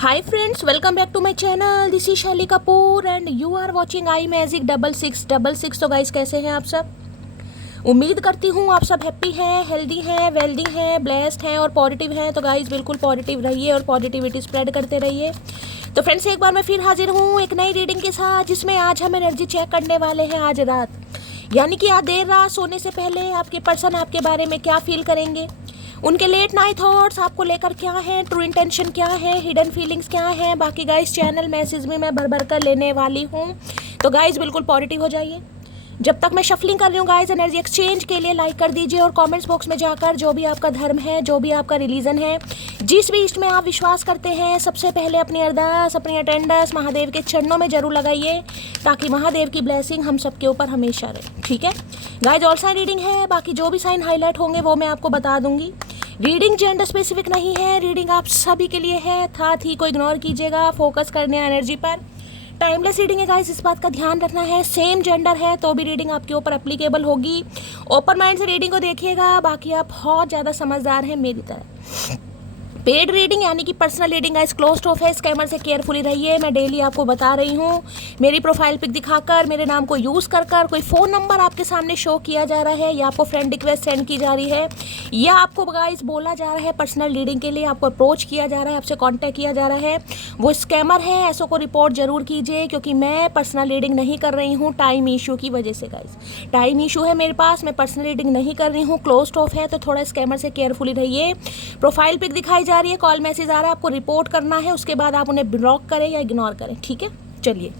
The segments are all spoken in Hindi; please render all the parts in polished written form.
Hi friends, welcome back to my channel. This is Shaili Kapoor and you are watching I magic 6666। तो गाइस कैसे हैं आप सब? उम्मीद करती हूँ आप सब हैप्पी हैं, हेल्दी हैं, वेल्दी हैं, ब्लेस्ड हैं और पॉजिटिव हैं। तो गाइस बिल्कुल पॉजिटिव रहिए और पॉजिटिविटी स्प्रेड करते रहिए। तो फ्रेंड्स एक बार मैं फिर हाजिर हूँ एक नई रीडिंग के साथ, जिसमें आज हम एनर्जी चेक करने वाले हैं आज रात, यानी कि आज देर रात सोने से पहले आपके पर्सन आपके बारे में क्या फील करेंगे, उनके लेट नाइट थॉट्स आपको लेकर क्या है, ट्रू इंटेंशन क्या है, हिडन फीलिंग्स क्या है। बाकी गाइस चैनल मैसेज में मैं भर भर कर लेने वाली हूँ। तो गाइस बिल्कुल पॉजिटिव हो जाइए। जब तक मैं शफलिंग कर रही हूँ गाइस, एनर्जी एक्सचेंज के लिए लाइक कर दीजिए और कमेंट्स बॉक्स में जाकर जो भी आपका धर्म है, जो भी आपका रिलीजन है, जिस भी इष्ट में आप विश्वास करते हैं, सबसे पहले अपनी अरदास, अपनी अटेंडेंस महादेव के चरणों में जरूर लगाइए, ताकि महादेव की ब्लेसिंग हम सबके ऊपर हमेशा रहे। ठीक है गाइस, ऑल साइन रीडिंग है, बाकी जो भी साइन हाईलाइट होंगे वो मैं आपको बता दूंगी। रीडिंग जेंडर स्पेसिफिक नहीं है, रीडिंग आप सभी के लिए है, साथ ही को इग्नोर कीजिएगा, फोकस करने एनर्जी पर। टाइमलेस रीडिंग है गाइस, इस बात का ध्यान रखना है। सेम जेंडर है तो भी रीडिंग आपके ऊपर एप्लीकेबल होगी। ओपन माइंड से रीडिंग को देखिएगा। बाकी आप बहुत ज़्यादा समझदार हैं मेरी तरह। पेड रीडिंग यानी कि personal reading guys closed of है, स्कैमर से केयरफुली रहिए। मैं डेली आपको बता रही हूँ, मेरी प्रोफाइल पिक दिखाकर, मेरे नाम को यूज़ कर कोई फ़ोन नंबर आपके सामने शो किया जा रहा है, या आपको फ्रेंड रिक्वेस्ट सेंड की जा रही है, या आपको गाइस बोला जा रहा है पर्सनल रीडिंग के लिए आपको अप्रोच किया जा रहा है, आपसे कॉन्टैक्ट किया जा रहा है, वो स्कैमर है। ऐसों को रिपोर्ट जरूर कीजिए, क्योंकि मैं पर्सनल रीडिंग नहीं कर रही हूँ टाइम इशू की वजह से। गाइस टाइम इशू है मेरे पास, मैं पर्सनल रीडिंग नहीं कर रही हूँ, क्लोज्ड ऑफ है, तो थोड़ा स्कैमर से केयरफुली रहिए। प्रोफाइल पिक दिखाई जा रही है, कॉल मैसेज आ रहा है, आपको रिपोर्ट करना है, उसके बाद आप उन्हें ब्लॉक करें या इग्नोर करें। ठीक है, चलिए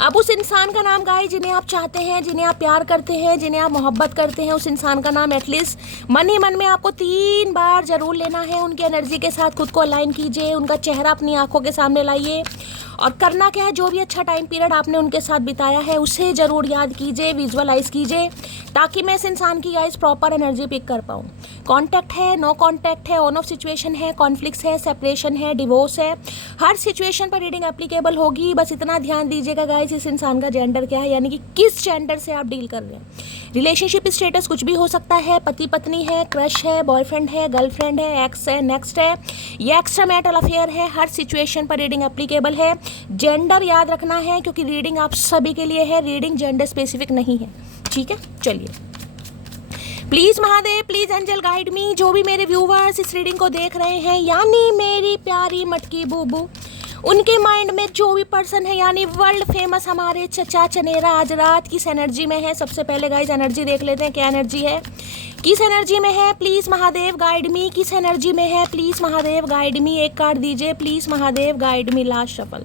अब उस इंसान का नाम गाइस जिन्हें आप चाहते हैं, जिन्हें आप प्यार करते हैं, जिन्हें आप मोहब्बत करते हैं, उस इंसान का नाम एटलीस्ट मन ही मन में आपको 3 बार जरूर लेना है। उनकी एनर्जी के साथ खुद को अलाइन कीजिए, उनका चेहरा अपनी आंखों के सामने लाइए, और करना क्या है, जो भी अच्छा टाइम पीरियड आपने उनके साथ बिताया है उसे ज़रूर याद कीजिए, विजुअलाइज कीजिए, ताकि मैं इस इंसान की गाइस प्रॉपर एनर्जी पिक कर पाऊँ। कॉन्टैक्ट है, नो कॉन्टैक्ट है, ऑन ऑफ सिचुएशन है, कॉन्फ्लिक्ट्स है, सेपरेशन है, डिवोर्स है, हर सिचुएशन पर रीडिंग एप्लीकेबल होगी। बस इतना ध्यान दीजिएगा गाइस, इस इंसान का जेंडर क्या है, यानी कि किस जेंडर से आप डील कर रहे हैं। रिलेशनशिप स्टेटस कुछ भी हो सकता है, पति पत्नी है, क्रश है, बॉयफ्रेंड है, गर्लफ्रेंड है, एक्स है, नेक्स्ट है, या एक्स्ट्रा मैरिटल अफेयर है। हर सिचुएशन पर रीडिंग एप्लीकेबल है। जेंडर याद रखना है, क्योंकि रीडिंग आप सभी के लिए है, रीडिंग जेंडर स्पेसिफिक नहीं है। ठीक है, चलिए please Mahadev, please angel guide me. जो भी मेरे व्यूवर्स इस रीडिंग को देख रहे हैं, यानी मेरी प्यारी मटकी बूबू, उनके माइंड में जो भी पर्सन है, यानी वर्ल्ड फेमस हमारे चचा चनेरा आज रात किस एनर्जी में है। सबसे पहले गाइस एनर्जी देख लेते हैं, क्या एनर्जी है, किस एनर्जी में है, प्लीज़ महादेव गाइड मी। किस एनर्जी में है, प्लीज़ महादेव गाइड मी। एक कार्ड दीजिए, please Mahadev guide me. Last shuffle.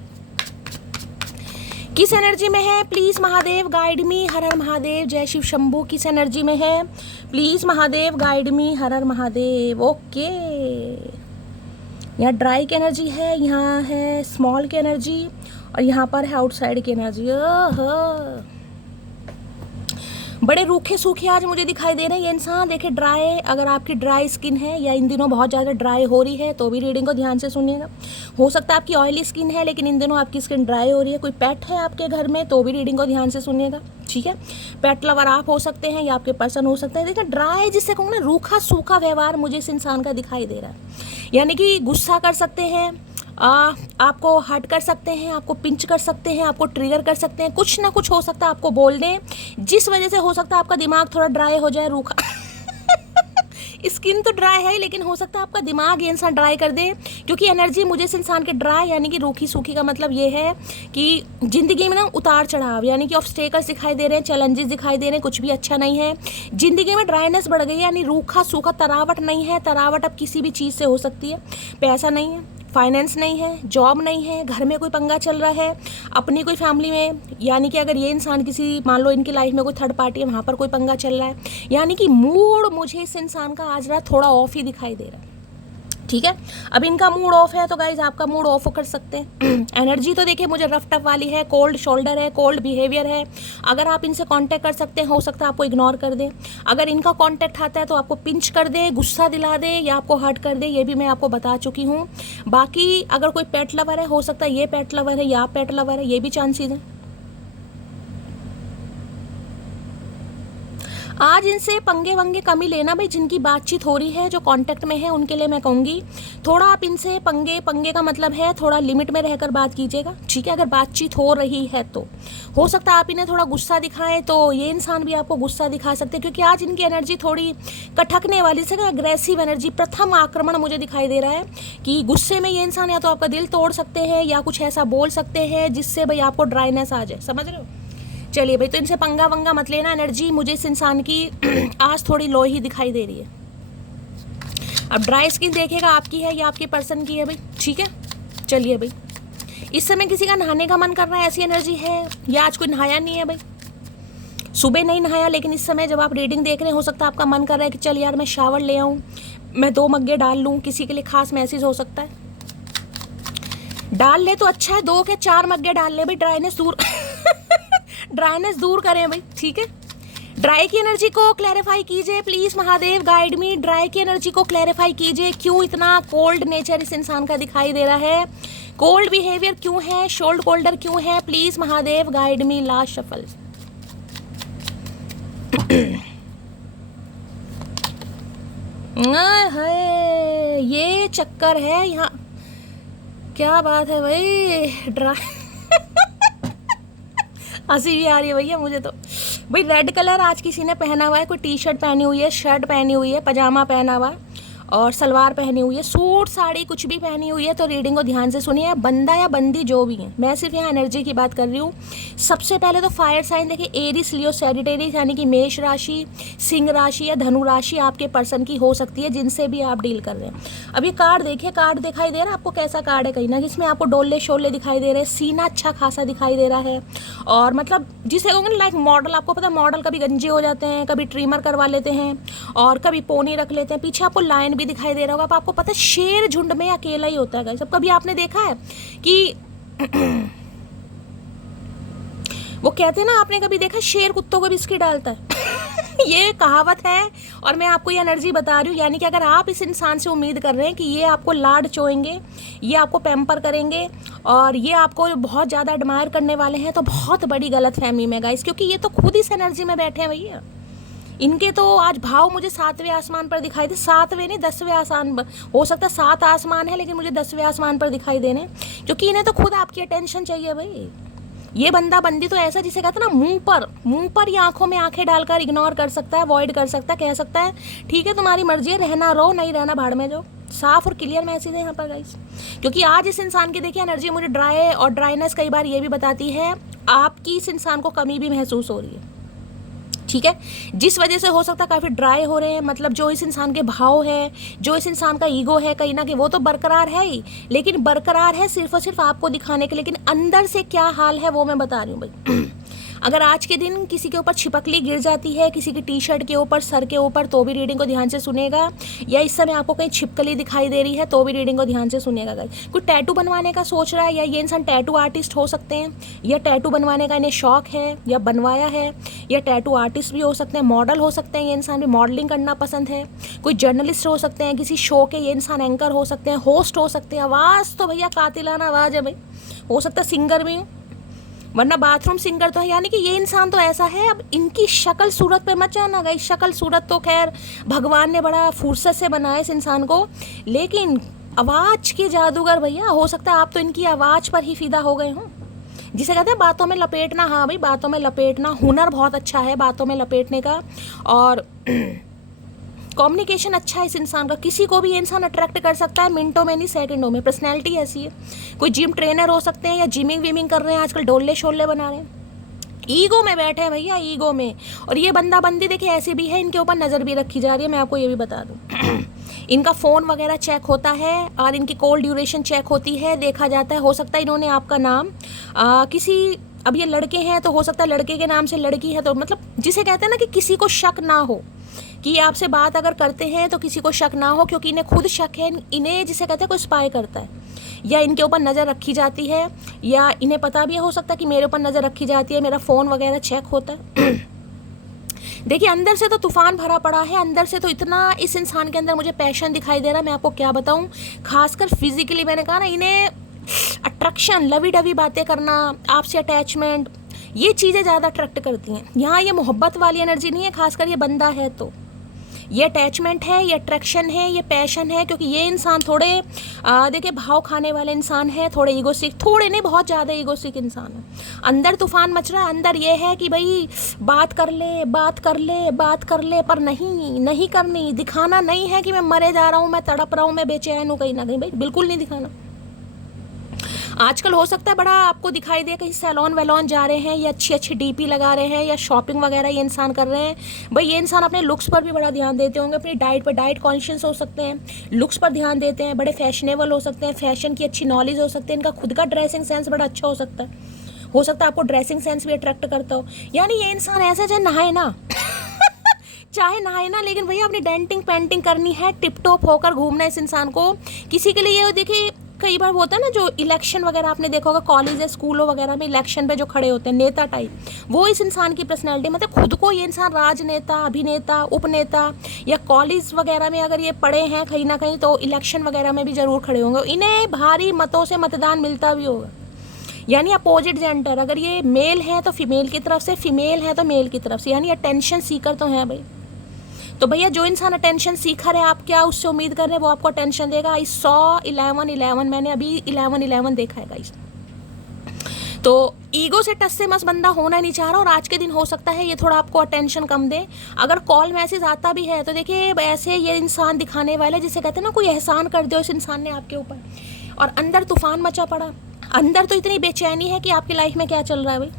किस एनर्जी में है, प्लीज़ महादेव गाइड मी। हर हर महादेव, जय शिव शंभू। किस एनर्जी में है, प्लीज़ महादेव गाइड मी। हर हर महादेव। ओके, यहाँ ड्राई की एनर्जी है, यहाँ है स्मॉल की एनर्जी, और यहाँ पर है आउटसाइड की एनर्जी। ओह, बड़े रूखे सूखे आज मुझे दिखाई दे रहे हैं ये इंसान। देखिए ड्राई, अगर आपकी ड्राई स्किन है या इन दिनों बहुत ज़्यादा ड्राई हो रही है तो भी रीडिंग को ध्यान से सुनिएगा। हो सकता है आपकी ऑयली स्किन है लेकिन इन दिनों आपकी स्किन ड्राई हो रही है। कोई पेट है आपके घर में तो भी रीडिंग को ध्यान से सुनिएगा। ठीक है, पेट लवर आप हो सकते हैं या आपके पर्सन हो सकते हैं। देखिए ड्राई जिससे कहूँ ना, रूखा सूखा व्यवहार मुझे इस इंसान का दिखाई दे रहा है, यानी कि गुस्सा कर सकते हैं, आपको हर्ट कर सकते हैं, आपको पिंच कर सकते हैं, आपको ट्रिगर कर सकते हैं, कुछ ना कुछ हो सकता है आपको बोल दें, जिस वजह से हो सकता है आपका दिमाग थोड़ा ड्राई हो जाए, रूखा। स्किन तो ड्राई है लेकिन हो सकता है आपका दिमाग ये इंसान ड्राई कर दे, क्योंकि एनर्जी मुझे इस इंसान के ड्राई यानी कि रूखी सूखी का मतलब ये है कि ज़िंदगी में ना उतार चढ़ाव, यानी कि ऑब्स्टेकल्स दिखाई दे रहे हैं, चैलेंजेस दिखाई दे रहे हैं, कुछ भी अच्छा नहीं है ज़िंदगी में। ड्राइनेस बढ़ गई है, यानी रूखा सूखा, तरावट नहीं है। तरावट अब किसी भी चीज़ से हो सकती है। पैसा नहीं है, फाइनेंस नहीं है, जॉब नहीं है, घर में कोई पंगा चल रहा है, अपनी कोई फैमिली में, यानी कि अगर ये इंसान किसी, मान लो इनकी लाइफ में कोई थर्ड पार्टी है, वहाँ पर कोई पंगा चल रहा है, यानी कि मूड मुझे इस इंसान का आज रात थोड़ा ऑफ ही दिखाई दे रहा है। ठीक है, अब इनका मूड ऑफ है तो गाइज आपका मूड ऑफ कर सकते हैं। एनर्जी तो देखिए मुझे रफ टफ वाली है, कोल्ड शोल्डर है, कोल्ड बिहेवियर है। अगर आप इनसे कांटेक्ट कर सकते हैं, हो सकता है आपको इग्नोर कर दें। अगर इनका कांटेक्ट आता है तो आपको पिंच कर दे, गुस्सा दिला दे, या आपको हर्ट कर दे, ये भी मैं आपको बता चुकी हूँ। बाकी अगर कोई पेट लवर है, हो सकता है ये पेट लवर है या पेट लवर है, ये भी चांसेस हैं। आज इनसे पंगे वंगे कम ही लेना भाई, जिनकी बातचीत हो रही है, जो कांटेक्ट में है, उनके लिए मैं कहूँगी थोड़ा आप इनसे पंगे का मतलब है थोड़ा लिमिट में रहकर बात कीजिएगा, ठीक है। अगर बातचीत हो रही है तो हो सकता है आप इन्हें थोड़ा गुस्सा दिखाएं, तो ये इंसान भी आपको गुस्सा दिखा सकते हैं, क्योंकि आज इनकी एनर्जी थोड़ी कटकने वाली से, अग्रेसिव एनर्जी, प्रथम आक्रमण मुझे दिखाई दे रहा है कि गुस्से में ये इंसान या तो आपका दिल तोड़ सकते हैं या कुछ ऐसा बोल सकते हैं जिससे भाई आपको ड्राइनेस आ जाए, समझ रहे हो। चलिए भाई, तो इनसे पंगा वंगा मत लेना। एनर्जी मुझे इस इंसान की आज थोड़ी लो ही दिखाई दे रही है। अब ड्राई स्किन देखेगा आपकी है या आपके पर्सन की है भाई, ठीक है। चलिए भाई, इस समय किसी का नहाने का मन कर रहा है, ऐसी एनर्जी है, या आज कोई नहाया नहीं है भाई, सुबह नहीं नहाया, लेकिन इस समय जब आप रीडिंग देख रहे हैं हो सकता है आपका मन कर रहा है कि चल यार मैं शावर ले आऊँ, मैं 2 मग्गे डाल लूँ, किसी के लिए खास मैसेज हो सकता है। डाल ले तो अच्छा है, 2 के 4 मग्गे डाल ले भाई, ड्राइनेस दूर ड्राइनेस दूर करें भाई, ठीक है। ड्राई की एनर्जी को क्लैरिफाई कीजिए please, Mahadev guide me. Dry की एनर्जी को क्लैरिफाई कीजिए, क्यों इतना कोल्ड नेचर इस इंसान का दिखाई दे रहा है, कोल्ड बिहेवियर क्यों है, शोल्ड कोल्डर क्यों है, please Mahadev guide me. Last shuffle. है ये चक्कर है यहाँ, क्या बात है भाई। ड्राई हंसी भी आ रही है भैया मुझे तो। भाई रेड कलर आज किसी ने पहना हुआ है, कोई टी शर्ट पहनी हुई है, शर्ट पहनी हुई है, पजामा पहना हुआ और सलवार पहनी हुई है, सूट साड़ी कुछ भी पहनी हुई है, तो रीडिंग को ध्यान से सुनिए। बंदा या बंदी जो भी है, मैं सिर्फ यहाँ एनर्जी की बात कर रही हूँ। सबसे पहले तो फायर साइन देखिए, एरिस, लियो, सैजिटेरियस, यानी कि मेष राशि, सिंह राशि या धनु राशि आपके पर्सन की हो सकती है, जिनसे भी आप डील कर रहे हैं। अब ये कार्ड देखिए, कार्ड दिखाई दे रहा है आपको कैसा कार्ड है, कहीं ना जिसमें आपको डोले शोले दिखाई दे रहे हैं, सीना अच्छा खासा दिखाई दे रहा है, और मतलब जिसे कहोगे लाइक मॉडल, आपको पता है मॉडल कभी गंजे हो जाते हैं, कभी ट्रिमर करवा लेते हैं और कभी पोनी रख लेते हैं, पीछे आपको लाइन भी दिखाई दे रहा होगा। आपको पता है शेर झुंड में अकेला ही होता है, सब कभी आपने देखा है कि वो कहते हैं ना, आपने कभी देखा शेर कुत्तों को बिस्किट डालता है ये कहावत है, और मैं आपको ये एनर्जी बता रही हूँ। यानी कि अगर आप इस इंसान से उम्मीद कर रहे हैं कि ये आपको लाड चोएंगे, ये आपको पैम्पर करेंगे और ये आपको बहुत ज़्यादा एडमायर करने वाले हैं, तो बहुत बड़ी गलत फहमी में गाइस, क्योंकि ये तो खुद इस एनर्जी में बैठे हैं भैया। इनके तो आज भाव मुझे 7वें आसमान पर दिखाई दे, 7वें नहीं 10वें आसमान, हो सकता है 7 आसमान है लेकिन मुझे 10वें आसमान पर दिखाई देने, क्योंकि इन्हें तो खुद आपकी अटेंशन चाहिए भाई। ये बंदा बंदी तो ऐसा जिसे कहते हैं ना, मुंह पर या आंखों में आंखें डालकर इग्नोर कर सकता है, अवॉइड कर सकता है, कह सकता है ठीक है तुम्हारी मर्जी है, रहना रहो, नहीं रहना भाड़ में जाओ। साफ और क्लियर मैसेज है यहाँ पर गाइस, क्योंकि आज इस इंसान की देखिए एनर्जी मुझे ड्राई और ड्राइनेस कई बार ये भी बताती है आपकी इस इंसान को कमी भी महसूस हो रही है, ठीक है, जिस वजह से हो सकता है काफ़ी ड्राई हो रहे हैं। मतलब जो इस इंसान के भाव है, जो इस इंसान का ईगो है, कहीं ना कहीं वो तो बरकरार है ही, लेकिन बरकरार है सिर्फ और सिर्फ आपको दिखाने के, लेकिन अंदर से क्या हाल है वो मैं बता रही हूँ भाई। अगर आज के दिन किसी के ऊपर छिपकली गिर जाती है, किसी की टी शर्ट के ऊपर, सर के ऊपर, तो भी रीडिंग को ध्यान से सुनेगा, या इस समय आपको कहीं छिपकली दिखाई दे रही है तो भी रीडिंग को ध्यान से सुनेगा गाइस। कोई टैटू बनवाने का सोच रहा है, या ये इंसान टैटू आर्टिस्ट हो सकते हैं, या टैटू बनवाने का इन्हें शौक है या बनवाया है, या टैटू आर्टिस्ट भी हो सकते हैं, मॉडल हो सकते हैं, ये इंसान भी मॉडलिंग करना पसंद है, कोई जर्नलिस्ट हो सकते हैं, किसी शो के ये इंसान एंकर हो सकते हैं, होस्ट हो सकते हैं। आवाज़ तो भैया कातिलाना आवाज़ है भाई, हो सकता है सिंगर भी हो, वरना बाथरूम सिंगर तो है। यानी कि ये इंसान तो ऐसा है। अब इनकी शक्ल सूरत पे मत जाना गई, शक्ल सूरत तो खैर भगवान ने बड़ा फुर्सत से बनाया इस इंसान को, लेकिन आवाज़ के जादूगर भैया, हो सकता है आप तो इनकी आवाज़ पर ही फिदा हो गए हों, जिसे कहते हैं बातों में लपेटना। हाँ भाई, बातों में लपेटना, हुनर बहुत अच्छा है बातों में लपेटने का, और कम्युनिकेशन अच्छा है इस इंसान का, किसी को भी ये इंसान अट्रैक्ट कर सकता है, मिनटों में नहीं सेकंडों में। पर्सनैलिटी ऐसी है। कोई जिम ट्रेनर हो सकते हैं, या जिमिंग विमिंग कर रहे हैं, आजकल डोले शोले बना रहे हैं, ईगो में बैठे हैं भैया, ईगो में। और ये बंदा बंदी देखिए ऐसे भी है, इनके ऊपर नज़र भी रखी जा रही है, मैं आपको ये भी बता दूँ। इनका फ़ोन वगैरह चेक होता है, और इनकी कॉल ड्यूरेशन चेक होती है, देखा जाता है। हो सकता है इन्होंने आपका नाम किसी, अब ये लड़के हैं तो हो सकता है लड़के के नाम से लड़की है, तो मतलब जिसे कहते हैं ना कि किसी को शक ना हो, कि आपसे बात अगर करते हैं तो किसी को शक ना हो, क्योंकि इन्हें खुद शक है, इन्हें जिसे कहते हैं कोई स्पाई करता है, या इनके ऊपर नज़र रखी जाती है, या इन्हें पता भी हो सकता है कि मेरे ऊपर नज़र रखी जाती है, मेरा फ़ोन वगैरह चेक होता है। देखिए अंदर से तो तूफान भरा पड़ा है, अंदर से तो इतना इस इंसान के अंदर मुझे पैशन दिखाई दे रहा है, मैं आपको क्या बताऊँ। खासकर फिजिकली मैंने कहा ना, इन्हें अट्रैक्शन, लवी डवी बातें करना, आपसे अटैचमेंट, ये चीज़ें ज़्यादा अट्रैक्ट करती हैं। यहाँ ये मोहब्बत वाली एनर्जी नहीं है, खासकर ये बंदा है तो ये अटैचमेंट है, ये अट्रैक्शन है, ये पैशन है, क्योंकि ये इंसान थोड़े देखिए भाव खाने वाले इंसान है, थोड़े ईगोस्टिक, थोड़े नहीं बहुत ज़्यादा ईगोस्टिक इंसान है। अंदर तूफान मच रहा है, अंदर ये है कि भाई बात कर ले बात कर ले बात कर ले, पर नहीं करनी, दिखाना नहीं है कि मैं मरे जा रहा हूँ, मैं तड़प रहा हूँ, मैं बेचैन हूँ कहीं ना कहीं, भाई बिल्कुल नहीं दिखाना। आजकल हो सकता है बड़ा आपको दिखाई दे कहीं सैलून वैलॉन जा रहे हैं, या अच्छी अच्छी डीपी लगा रहे हैं, या शॉपिंग वगैरह ये इंसान कर रहे हैं। भाई ये इंसान अपने लुक्स पर भी बड़ा ध्यान देते होंगे, अपनी डाइट पर, डाइट कॉन्शियस हो सकते हैं, लुक्स पर ध्यान देते हैं, बड़े फैशनेबल हो सकते हैं, फैशन की अच्छी नॉलेज हो सकती है, इनका खुद का ड्रेसिंग सेंस बड़ा अच्छा हो सकता है आपको ड्रेसिंग सेंस भी अट्रैक्ट करता हो। यानी ये इंसान ऐसा चाहे नहाए ना लेकिन भैया अपनी डेंटिंग पेंटिंग करनी है, टिप टॉप होकर घूमना है इस इंसान को। किसी के लिए ये देखिए कई बार होता है ना, जो इलेक्शन वगैरह आपने देखा होगा कॉलेज या स्कूलों वगैरह में इलेक्शन पे जो खड़े होते हैं नेता टाइप, वो इस इंसान की पर्सनैलिटी, मतलब खुद को ये इंसान राजनेता, अभिनेता, उपनेता, या कॉलेज वगैरह में अगर ये पढ़े हैं कहीं ना कहीं तो इलेक्शन वगैरह में भी ज़रूर खड़े होंगे, इन्हें भारी मतों से मतदान मिलता भी होगा। यानी अपोजिट जेंडर, अगर ये मेल है तो फीमेल की तरफ से, फीमेल है तो मेल की तरफ से, यानी अटेंशन सीकर तो हैं भाई। तो भैया जो इंसान अटेंशन सीकर है, आप क्या उससे उम्मीद कर रहे हैं वो आपको अटेंशन देगा। आई सॉ 11 मैंने अभी 11 देखा है गाइस। तो ईगो से टच से मस बंदा होना नहीं चाह रहा, और आज के दिन हो सकता है ये थोड़ा आपको अटेंशन कम दे। अगर कॉल मैसेज आता भी है तो देखिए ऐसे ये इंसान दिखाने वाला, जिसे कहते हैं ना कोई एहसान कर दो इस इंसान ने आपके ऊपर, और अंदर तूफान मचा पड़ा, अंदर तो इतनी बेचैनी है कि आपकी लाइफ में क्या चल रहा है भाई,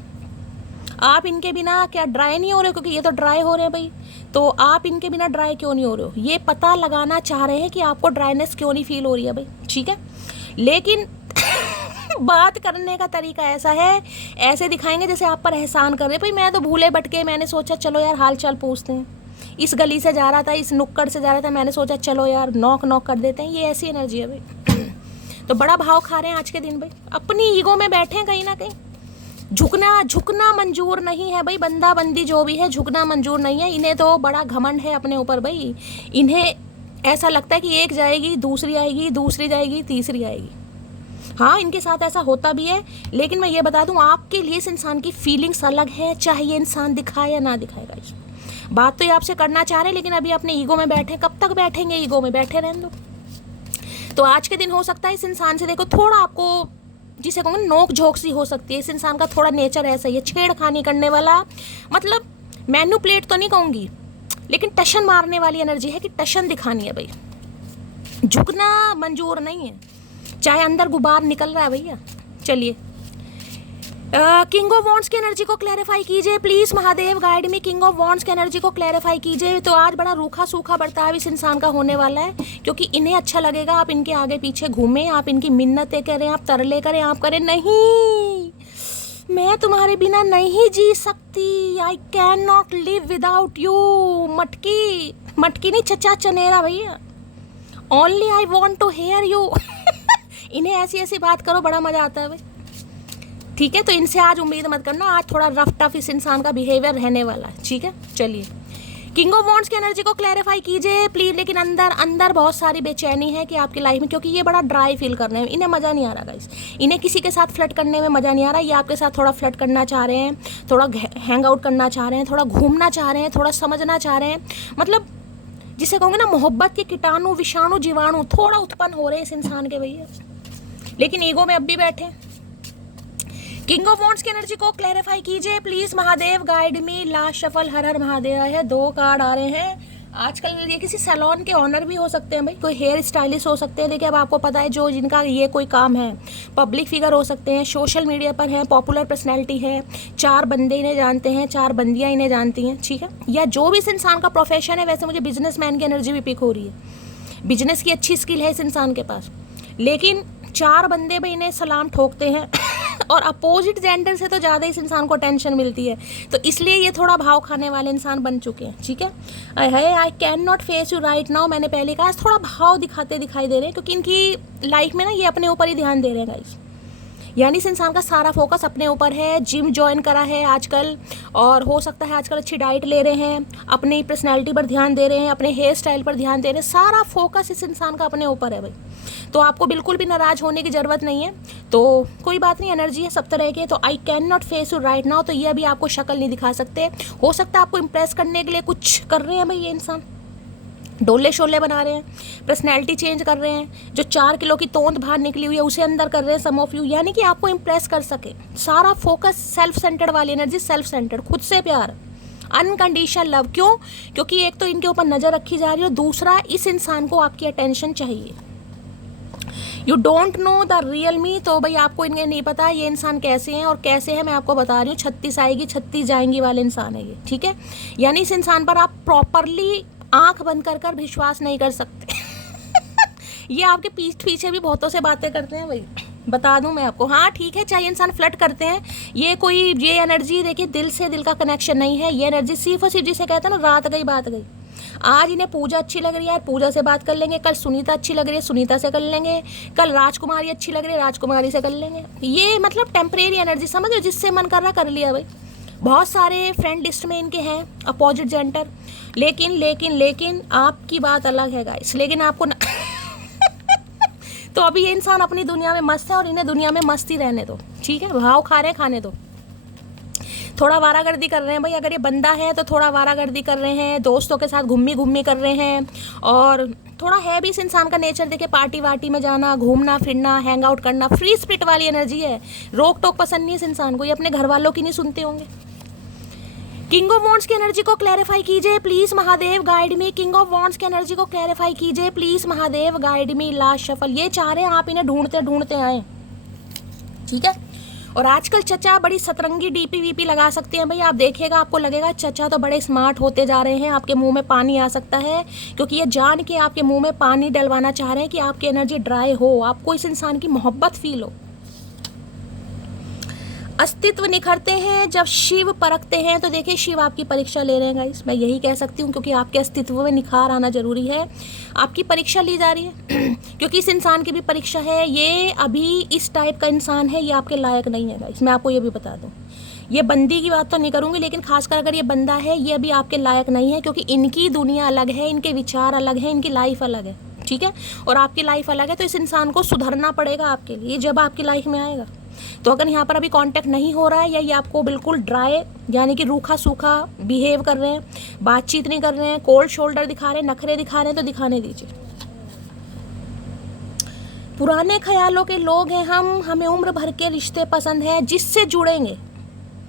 आप इनके बिना क्या ड्राई नहीं हो रहे, क्योंकि ये तो ड्राई हो रहे हैं भाई, तो आप इनके बिना ड्राई क्यों नहीं हो रहे हो, ये पता लगाना चाह रहे हैं कि आपको ड्राइनेस क्यों नहीं फील हो रही है भाई, ठीक है। लेकिन बात करने का तरीका ऐसा है, ऐसे दिखाएंगे जैसे आप पर एहसान कर रहे, भाई मैं तो भूले भटके, मैंने सोचा चलो यार हाल चाल पूछते हैं, इस गली से जा रहा था, इस नुक्कड़ से जा रहा था, मैंने सोचा चलो यार नॉक कर देते हैं, ये ऐसी एनर्जी है भाई। तो बड़ा भाव खा रहे हैं आज के दिन भाई, अपनी ईगो में बैठे हैं कहीं ना कहीं। झुकना मंजूर नहीं है भाई, बंदा बंदी जो भी है झुकना मंजूर नहीं है। इन्हें तो बड़ा घमंड है अपने ऊपर भाई, इन्हें ऐसा लगता है कि एक जाएगी, दूसरी आएगी, दूसरी जाएगी, तीसरी आएगी। हाँ इनके साथ ऐसा होता भी है, लेकिन मैं ये बता दूं आपके लिए इस इंसान की फीलिंग्स अलग है, चाहे ये इंसान दिखाए या ना दिखाएगा। बात तो ये आपसे करना चाह रहे हैं, लेकिन अभी अपने ईगो में बैठे, कब तक बैठेंगे ईगो में, बैठे रहने दो। तो आज के दिन हो सकता है इस इंसान से देखो थोड़ा आपको, जिसे कहूँगा नोक झोंक सी हो सकती है। इस इंसान का थोड़ा नेचर ऐसा ही है, छेड़खानी करने वाला, मतलब मैनिपुलेट तो नहीं कहूँगी, लेकिन टशन मारने वाली एनर्जी है कि टशन दिखानी है भाई, झुकना मंजूर नहीं है, चाहे अंदर गुबार निकल रहा है भैया। चलिए किंग ऑफ वॉन्ड्स की एनर्जी को क्लैरिफाई कीजिए प्लीज महादेव, गाइड में किंग ऑफ वॉन्ड्स की एनर्जी को क्लैरिफाई कीजिए। तो आज बड़ा रूखा सूखा बर्ताव इस इंसान का होने वाला है, क्योंकि इन्हें अच्छा लगेगा आप इनके आगे पीछे घूमें, आप इनकी मिन्नतें करें, आप तरले करें, आप करें नहीं मैं तुम्हारे बिना नहीं जी सकती, I can not live without you, मटकी नहीं चचा चनेरा भैया, only I want to hear you. इन्हें ऐसी ऐसी बात करो, बड़ा मजा आता है भाई, ठीक है। तो इनसे आज उम्मीद मत करना, आज थोड़ा रफ टफ इस इंसान का बिहेवियर रहने वाला है, ठीक है। चलिए किंग ऑफ वॉन्ड्स की एनर्जी को क्लैरिफाई कीजिए प्लीज। लेकिन अंदर बहुत सारी बेचैनी है कि आपकी लाइफ में, क्योंकि ये बड़ा ड्राई फील कर रहे हैं, इन्हें मज़ा नहीं आ रहा गाइस, इन्हें किसी के साथ फ्लर्ट करने में मज़ा नहीं आ रहा। ये आपके साथ थोड़ा फ्लर्ट करना चाह रहे हैं, थोड़ा हैंग आउट करना चाह रहे हैं, थोड़ा घूमना चाह रहे हैं, थोड़ा समझना चाह रहे हैं, मतलब जिसे कहूँगे ना मोहब्बत के कीटाणु विषाणु जीवाणु थोड़ा उत्पन्न हो रहे हैं इस इंसान के भैया, लेकिन ईगो में अब भी बैठे। किंग ऑफ वॉन्ड्स की एनर्जी को क्लैरिफाई कीजिए please Mahadev, guide me. Last shuffle हर हर महादेव है, 2 कार्ड आ रहे हैं। आजकल ये किसी सैलून के ऑनर भी हो सकते हैं भाई, कोई हेयर स्टाइलिस्ट हो सकते हैं। देखिए अब आपको पता है जो जिनका ये कोई काम है, पब्लिक फिगर हो सकते हैं, सोशल मीडिया पर हैं, पॉपुलर पर्सनैलिटी है, 4 बंदे इन्हें जानते हैं, 4 बंदियाँ इन्हें जानती हैं, ठीक है। या जो भी इस इंसान का प्रोफेशन है, वैसे मुझे बिजनेसमैन की एनर्जी भी पिक हो रही है, बिजनेस की अच्छी स्किल है इस इंसान के पास, लेकिन 4 बंदे भी इन्हें सलाम ठोकते हैं। और अपोजिट जेंडर से तो ज़्यादा इस इंसान को टेंशन मिलती है, तो इसलिए ये थोड़ा भाव खाने वाले इंसान बन चुके हैं, ठीक है। आई can not face you right now, मैंने पहले कहा थोड़ा भाव दिखाते दिखाई दे रहे हैं, क्योंकि इनकी लाइफ में ना ये अपने ऊपर ही ध्यान दे रहे हैं गाइस। यानी इस इंसान का सारा फोकस अपने ऊपर है, जिम ज्वाइन करा है आजकल, और हो सकता है आजकल अच्छी डाइट ले रहे हैं, अपनी पर्सनैलिटी पर ध्यान दे रहे हैं, अपने हेयर स्टाइल पर ध्यान दे रहे हैं, सारा फोकस इस इंसान का अपने ऊपर है भाई। तो आपको बिल्कुल भी नाराज़ होने की ज़रूरत नहीं है। तो कोई बात नहीं, एनर्जी है सब तरह के। तो आई can not face you right now, तो ये अभी आपको शक्ल नहीं दिखा सकते। हो सकता है आपको इम्प्रेस करने के लिए कुछ कर रहे हैं भाई ये इंसान, डोले शोले बना रहे हैं, पर्सनैलिटी चेंज कर रहे हैं, जो 4 किलो की तोंद बाहर निकली हुई है उसे अंदर कर रहे हैं सम ऑफ यू, यानी कि आपको इम्प्रेस कर सके। सारा फोकस सेल्फ सेंटर्ड वाली एनर्जी, सेल्फ सेंटर्ड, खुद से प्यार, अनकंडीशनल लव। क्यों? क्योंकि एक तो इनके ऊपर नज़र रखी जा रही है, दूसरा इस इंसान को आपकी अटेंशन चाहिए। You don't know the real me, तो भाई आपको इनके नहीं पता ये इंसान कैसे हैं और कैसे हैं, मैं आपको बता रही हूँ। 36 आएगी 36 जाएंगी वाले इंसान है ये, ठीक है। यानी इस इंसान पर आप प्रॉपरली आंख बंद कर कर विश्वास नहीं कर सकते। ये आपके पीछे भी बहुतों से बातें करते हैं भाई, बता दूं मैं आपको। हाँ ठीक है, चाहे इंसान फ्लर्ट करते हैं, ये एनर्जी देखिए दिल से दिल का कनेक्शन नहीं है। ये एनर्जी सिर्फ और सिर्फ जिसे कहते हैं ना रात गई बात गई। आज इन्हें पूजा अच्छी लग रही है, पूजा से बात कर लेंगे, कल सुनीता अच्छी लग रही है, सुनीता से कर लेंगे, कल राजकुमारी अच्छी लग रही है, राजकुमारी से कर लेंगे। ये मतलब टेम्परेरी एनर्जी, समझ लो, जिससे मन कर रहा कर लिया भाई। बहुत सारे फ्रेंड लिस्ट में इनके हैं अपोजिट जेंडर, लेकिन लेकिन लेकिन आपकी बात अलग है गाइस, लेकिन आपको तो अभी ये इंसान अपनी दुनिया में मस्त है और इन्हें दुनिया में मस्ती रहने दो, ठीक है। भाव खा रहे हैं, खाने दो। थोड़ा वारागर्दी कर रहे हैं भाई, अगर ये बंदा है तो थोड़ा वारागर्दी कर रहे हैं, दोस्तों के साथ घूमी कर रहे हैं, और थोड़ा है भी इस इंसान का नेचर देखिए, पार्टी वार्टी में जाना, घूमना फिरना, हैंग आउट करना, फ्री स्पिरिट वाली एनर्जी है। रोक टोक पसंद नहीं इस इंसान को, ये अपने घर वालों की नहीं सुनते होंगे। किंग ऑफ वॉन्ड्स की एनर्जी को क्लैरिफाई कीजिए please Mahadev, guide me. King of wands की एनर्जी को क्लैरिफाई कीजिए please Mahadev, guide me. Last shuffle, ये चाह रहे हैं आप इन्हें ढूंढते ढूंढते आए, ठीक है। और आजकल चचा बड़ी सतरंगी डीपी वीपी लगा सकते हैं भाई, आप देखिएगा आपको लगेगा चचा तो बड़े स्मार्ट होते जा रहे हैं। आपके मुंह में पानी आ सकता है, क्योंकि ये जान के आपके मुंह में पानी डलवाना चाह रहे हैं कि आपकी एनर्जी ड्राई हो, आपको इस इंसान की मोहब्बत फील हो। अस्तित्व निखरते हैं जब शिव परखते हैं, तो देखिए शिव आपकी परीक्षा ले रहे हैं गाइस, मैं यही कह सकती हूँ, क्योंकि आपके अस्तित्व में निखार आना जरूरी है। आपकी परीक्षा ली जा रही है क्योंकि इस इंसान की भी परीक्षा है। ये अभी इस टाइप का इंसान है, ये आपके लायक नहीं है गाइस, मैं आपको ये भी बता दूँ। ये बंदी की बात तो नहीं करूँगी, लेकिन खासकर अगर ये बंदा है, ये अभी आपके लायक नहीं है, क्योंकि इनकी दुनिया अलग है, इनके विचार अलग हैं, इनकी लाइफ अलग है, ठीक है। और आपकी लाइफ अलग है, तो इस इंसान को सुधरना पड़ेगा आपके लिए जब आपकी लाइफ में आएगा। तो अगर यहाँ पर अभी कांटेक्ट नहीं हो रहा है, या ये आपको बिल्कुल ड्राई यानी कि रूखा सूखा बिहेव कर रहे हैं, बातचीत नहीं कर रहे हैं, कोल्ड शोल्डर दिखा रहे हैं, नखरे दिखा रहे हैं, तो दिखाने दीजिए। पुराने ख्यालों के लोग हैं हम, हमें उम्र भर के रिश्ते पसंद है, जिससे जुड़ेंगे।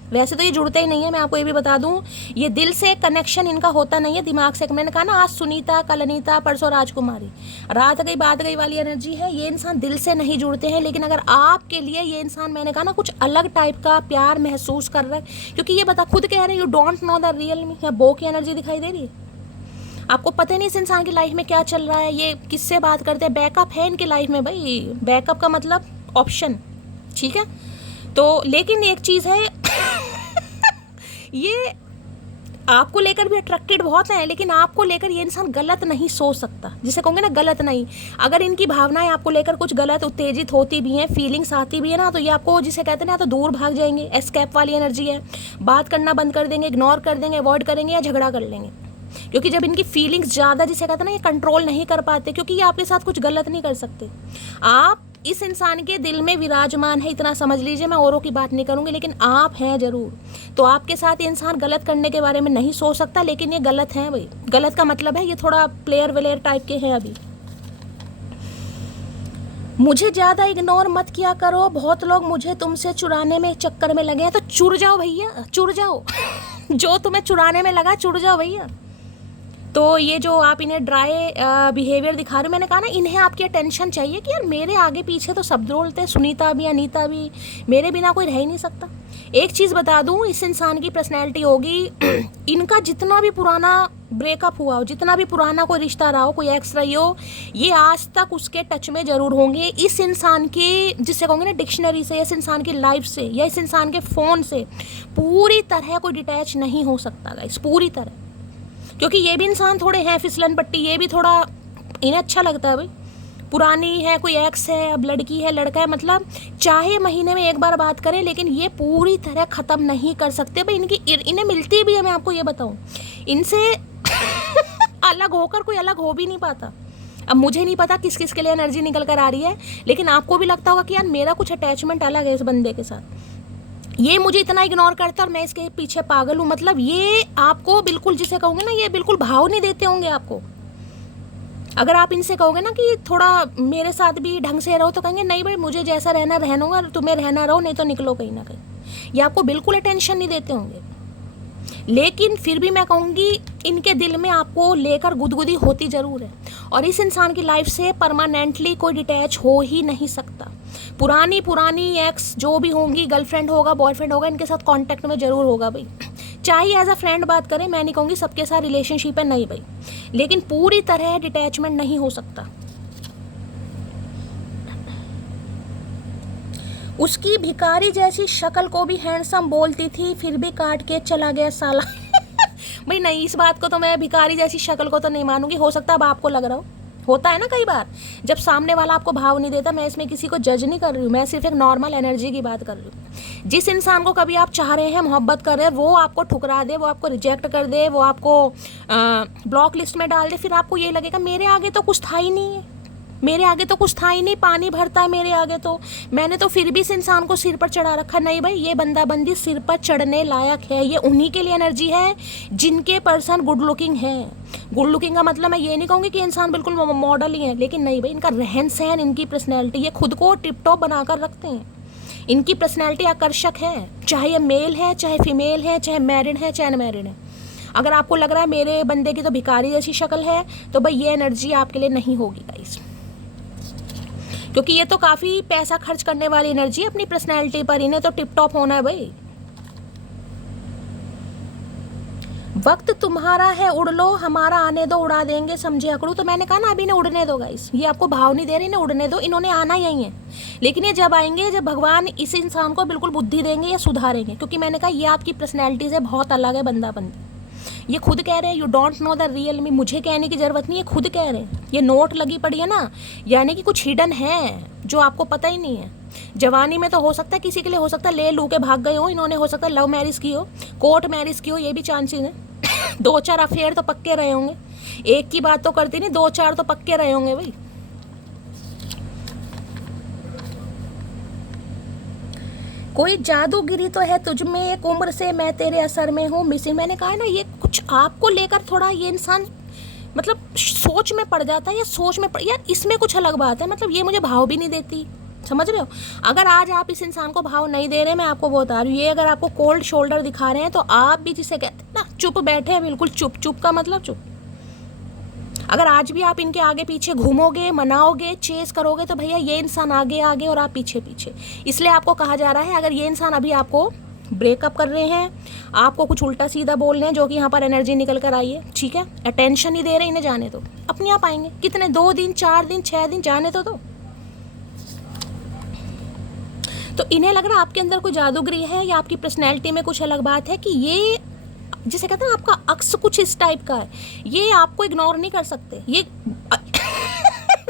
वैसे तो ये जुड़ते ही नहीं है, मैं आपको ये भी बता दूं, ये दिल से कनेक्शन इनका होता नहीं है, दिमाग से। मैंने कहा ना, आज सुनीता, कल अनीता, परसों राजकुमारी, रात गई बात गई वाली एनर्जी है। ये इंसान दिल से नहीं जुड़ते हैं, लेकिन अगर आपके लिए ये इंसान, मैंने कहा ना, कुछ अलग टाइप का प्यार महसूस कर रहा है, क्योंकि ये बता खुद कह रहे हैं, you don't know the real me. या बो की एनर्जी दिखाई दे रही है आपको, पता नहीं इस इंसान की लाइफ में क्या चल रहा है, ये किससे बात करते हैं। बैकअप है इनकी लाइफ में भाई, बैकअप का मतलब ऑप्शन, ठीक है। तो लेकिन एक चीज़ है ये आपको लेकर भी अट्रैक्टेड बहुत है, लेकिन आपको लेकर ये इंसान गलत नहीं सोच सकता, जिसे कहोगे ना गलत नहीं। अगर इनकी भावनाएं आपको लेकर कुछ गलत उत्तेजित होती भी हैं, फीलिंग्स आती भी है ना, तो ये आपको जिसे कहते हैं ना, तो दूर भाग जाएंगे। एस्केप वाली एनर्जी है, बात करना बंद कर देंगे, इग्नोर कर देंगे, अवॉइड करेंगे या झगड़ा कर लेंगे। क्योंकि जब इनकी फीलिंग्स ज़्यादा, जिसे कहते हैं ना, ये कंट्रोल नहीं कर पाते, क्योंकि ये आपके साथ कुछ गलत नहीं कर सकते। आप इस इंसान के दिल में विराजमान है, इतना समझ लीजिए। मैं औरों की बात नहीं करूँगी, लेकिन आप हैं ज़रूर। तो आपके साथ ये इंसान गलत करने के बारे में नहीं सोच सकता, लेकिन ये गलत हैं भाई। गलत का मतलब है ये थोड़ा प्लेयर वेलेयर टाइप के हैं अभी। मुझे ज़्यादा इग्नोर मत किया करो, बहुत लोग मुझे तुमसे चुराने में चक्कर में लगे हैं, तो चुर जाओ भैया, चुर जाओ जो तुम्हें चुराने में लगा, चुर जाओ भैया। तो ये जो आप इन्हें ड्राई बिहेवियर दिखा रहे हो, मैंने कहा ना, इन्हें आपकी अटेंशन चाहिए कि यार मेरे आगे पीछे तो सब बोलते हैं, सुनीता भी, अनीता भी, मेरे बिना कोई रह ही नहीं सकता। एक चीज़ बता दूं, इस इंसान की पर्सनैलिटी होगी इनका जितना भी पुराना ब्रेकअप हुआ हो, जितना भी पुराना कोई रिश्ता रहा हो, कोई एक्स रही हो, ये आज तक उसके टच में ज़रूर होंगे। इस इंसान की, जिससे कहोगे ना डिक्शनरी से, इस इंसान की लाइफ से, या इस इंसान के फ़ोन से पूरी तरह कोई डिटैच नहीं हो सकता गाइस, पूरी तरह। क्योंकि ये भी इंसान थोड़े हैं फिसलन पट्टी, ये भी थोड़ा इन्हें अच्छा लगता है भाई। पुरानी है, कोई एक्स है, अब लड़की है, लड़का है, मतलब चाहे महीने में एक बार बात करें, लेकिन ये पूरी तरह ख़त्म नहीं कर सकते भाई। इन्हें मिलती भी है, मैं आपको ये बताऊं, इनसे अलग होकर कोई अलग हो भी नहीं पाता। अब मुझे नहीं पता किस किस के लिए एनर्जी निकल कर आ रही है, लेकिन आपको भी लगता होगा कि यार मेरा कुछ अटैचमेंट अलग है इस बंदे के साथ, ये मुझे इतना इग्नोर करता है और मैं इसके पीछे पागल हूँ। मतलब ये आपको बिल्कुल, जिसे कहोगे ना, ये बिल्कुल भाव नहीं देते होंगे आपको। अगर आप इनसे कहोगे ना कि थोड़ा मेरे साथ भी ढंग से रहो, तो कहेंगे नहीं भाई मुझे जैसा रहना रहना होगा, तुम्हें रहना रहो, नहीं तो निकलो कहीं ना कहीं। ये आपको बिल्कुल अटेंशन नहीं देते होंगे। लेकिन फिर भी मैं कहूँगी इनके दिल में आपको लेकर गुदगुदी होती ज़रूर है, और इस इंसान की लाइफ से परमानेंटली कोई डिटैच हो ही नहीं सकता। पुरानी एक्स जो भी होंगी, गर्लफ्रेंड होगा, बॉयफ्रेंड होगा, इनके साथ कांटेक्ट में ज़रूर होगा भाई। चाहे एज अ फ्रेंड बात करें, मैं नहीं कहूँगी सबके साथ रिलेशनशिप है, नहीं भाई, लेकिन पूरी तरह डिटैचमेंट नहीं हो सकता। उसकी भिखारी जैसी शक्ल को भी हैंडसम बोलती थी, फिर भी काट के चला गया साला। भाई नहीं, इस बात को तो मैं भिखारी जैसी शक्ल को तो नहीं मानूंगी। हो सकता है अब आपको लग रहा हो, होता है ना कई बार जब सामने वाला आपको भाव नहीं देता। मैं इसमें किसी को जज नहीं कर रही हूँ, मैं सिर्फ एक नॉर्मल एनर्जी की बात कर रही हूँ। जिस इंसान को कभी आप चाह रहे हैं, मोहब्बत कर रहे हैं, वो आपको ठुकरा दे, वो आपको रिजेक्ट कर दे, वो आपको ब्लॉक लिस्ट में डाल दे, फिर आपको ये लगेगा मेरे आगे तो कुछ था ही नहीं है, मेरे आगे तो कुछ था ही नहीं, पानी भरता है मेरे आगे, तो मैंने तो फिर भी इस इंसान को सिर पर चढ़ा रखा। नहीं भाई, ये बंदा बंदी सिर पर चढ़ने लायक है। ये उन्हीं के लिए एनर्जी है जिनके पर्सन गुड लुकिंग है। गुड लुकिंग का मतलब मैं ये नहीं कहूँगी कि इंसान बिल्कुल मॉडल ही है, लेकिन नहीं भाई, इनका रहन सहन, इनकी पर्सनैलिटी, ये खुद को टिप टॉप बनाकर रखते हैं। इनकी पर्सनैलिटी आकर्षक है, चाहे ये मेल है, चाहे फीमेल है, चाहे मैरिड है, चाहे अनमैरिड है। अगर आपको लग रहा है मेरे बंदे की तो भिखारी जैसी शक्ल है, तो भाई ये एनर्जी आपके लिए नहीं होगी गाइस, क्योंकि ये तो काफ़ी पैसा खर्च करने वाली एनर्जी है अपनी पर्सनैलिटी पर। इन्हें तो टिप टॉप होना है भाई। वक्त तुम्हारा है, उड़ लो, हमारा आने दो, उड़ा देंगे, समझे अकड़ू। तो मैंने कहा ना, अभी इन्हें उड़ने दो गाइस, ये आपको भाव नहीं दे रही, इन्हें उड़ने दो। इन्होंने आना यही है, लेकिन ये जब आएंगे जब भगवान इस इंसान को बिल्कुल बुद्धि देंगे या सुधारेंगे। क्योंकि मैंने कहा ये आपकी पर्सनैलिटी से बहुत अलग है बंदा बंदी। ये खुद कह रहे हैं you don't know the real me, मुझे कहने की ज़रूरत नहीं है, खुद कह रहे हैं। ये नोट लगी पड़ी है ना, यानी कि कुछ हिडन है जो आपको पता ही नहीं है। जवानी में तो हो सकता है किसी के लिए, हो सकता है ले लू के भाग गए हो इन्होंने, हो सकता है लव मैरिज की हो, कोर्ट मैरिज की हो, ये भी चांसेस हैं। 2-4 अफेयर तो पक्के रहे होंगे, एक की बात तो करती नहीं, 2-4 तो पक्के रहे होंगे भाई। कोई जादूगिरी तो है तुझ में, एक उम्र से मैं तेरे असर में हूँ मिसिंग। मैंने कहा ना, ये कुछ आपको लेकर थोड़ा ये इंसान मतलब सोच में पड़ जाता है, या सोच में यार इसमें कुछ अलग बात है। मतलब ये मुझे भाव भी नहीं देती, समझ रहे हो। अगर आज आप इस इंसान को भाव नहीं दे रहे, मैं आपको बता रही हूँ, ये अगर आपको कोल्ड शोल्डर दिखा रहे हैं, तो आप भी जिसे कहते हैं ना चुप बैठे हैं, बिल्कुल चुप। चुप का मतलब चुप। अगर आज भी आप इनके आगे पीछे घूमोगे, मनाओगे, चेस करोगे, तो भैया ये इंसान आगे आगे और आप पीछे पीछे। इसलिए आपको कहा जा रहा है, अगर ये इंसान अभी आपको ब्रेकअप कर रहे हैं, आपको कुछ उल्टा सीधा बोल रहे हैं, जो कि यहाँ पर एनर्जी निकल कर आई है, ठीक है, अटेंशन नहीं दे रहे, इन्हें जाने दो, अपने आप आएंगे। कितने, 2 दिन, 4 दिन, 6 दिन, जाने तो इन्हें लग रहा है आपके अंदर कोई जादूगरी है, या आपकी पर्सनैलिटी में कुछ अलग बात है, कि ये जिसे कहते हैं आपका अक्स कुछ इस टाइप का है। ये आपको इग्नोर नहीं कर सकते, ये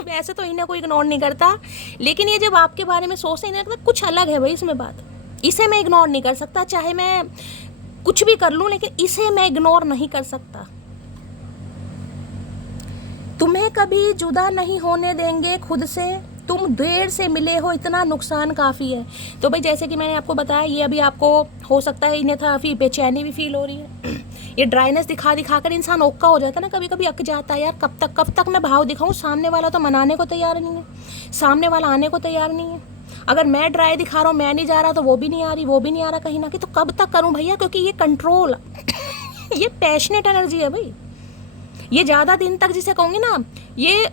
वैसे तो इन्हें कोई इग्नोर नहीं करता, लेकिन ये जब आपके बारे में सोचते हैं, इन्हें लगता है कुछ अलग है भाई इसमें बात, इसे मैं इग्नोर नहीं कर सकता, चाहे मैं कुछ भी कर लूं, लेकिन इसे मैं इग्नोर नहीं कर सकता। तुम्हें कभी जुदा नहीं होने देंगे खुद से, तुम देर से मिले हो, इतना नुकसान काफ़ी है। तो भाई जैसे कि मैंने आपको बताया, ये अभी आपको हो सकता है इन्हें काफ़ी बेचैनी भी फील हो रही है। ये ड्राइनेस दिखा कर इंसान ओक्का हो जाता है ना, कभी कभी अक जाता है, यार कब तक मैं भाव दिखाऊं, सामने वाला तो मनाने को तैयार नहीं है, सामने वाला आने को तैयार नहीं है। अगर मैं ड्राई दिखा रहा हूँ, मैं नहीं जा रहा, तो वो भी नहीं आ रही, वो भी नहीं आ रहा कहीं ना कहीं, तो कब तक करूँ भैया। क्योंकि ये कंट्रोल ये पैशनेट एनर्जी है भाई, ये ज़्यादा दिन तक जिसे कहूँगी ना, ये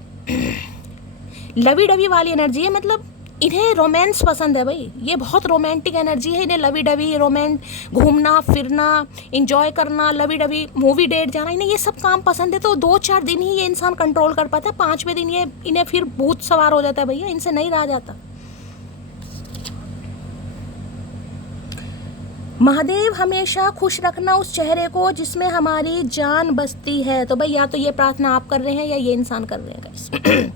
लवी डवी वाली एनर्जी है। मतलब इन्हें रोमांस पसंद है भाई, ये बहुत रोमांटिक एनर्जी है, इन्हें लवी डवी, रोमांस, घूमना फिरना, इंजॉय करना, लवी डवी, मूवी डेट जाना, इन्हें ये सब काम पसंद है। तो 2-4 दिन ही ये इंसान कंट्रोल कर पाता है, 5वें दिन ये इन्हें फिर भूत सवार हो जाता है भैया, इनसे नहीं रहा जाता। महादेव हमेशा खुश रखना उस चेहरे को जिसमें हमारी जान बसती है। तो भाई या तो ये प्रार्थना आप कर रहे हैं, या ये इंसान कर रहे हैं गाइस।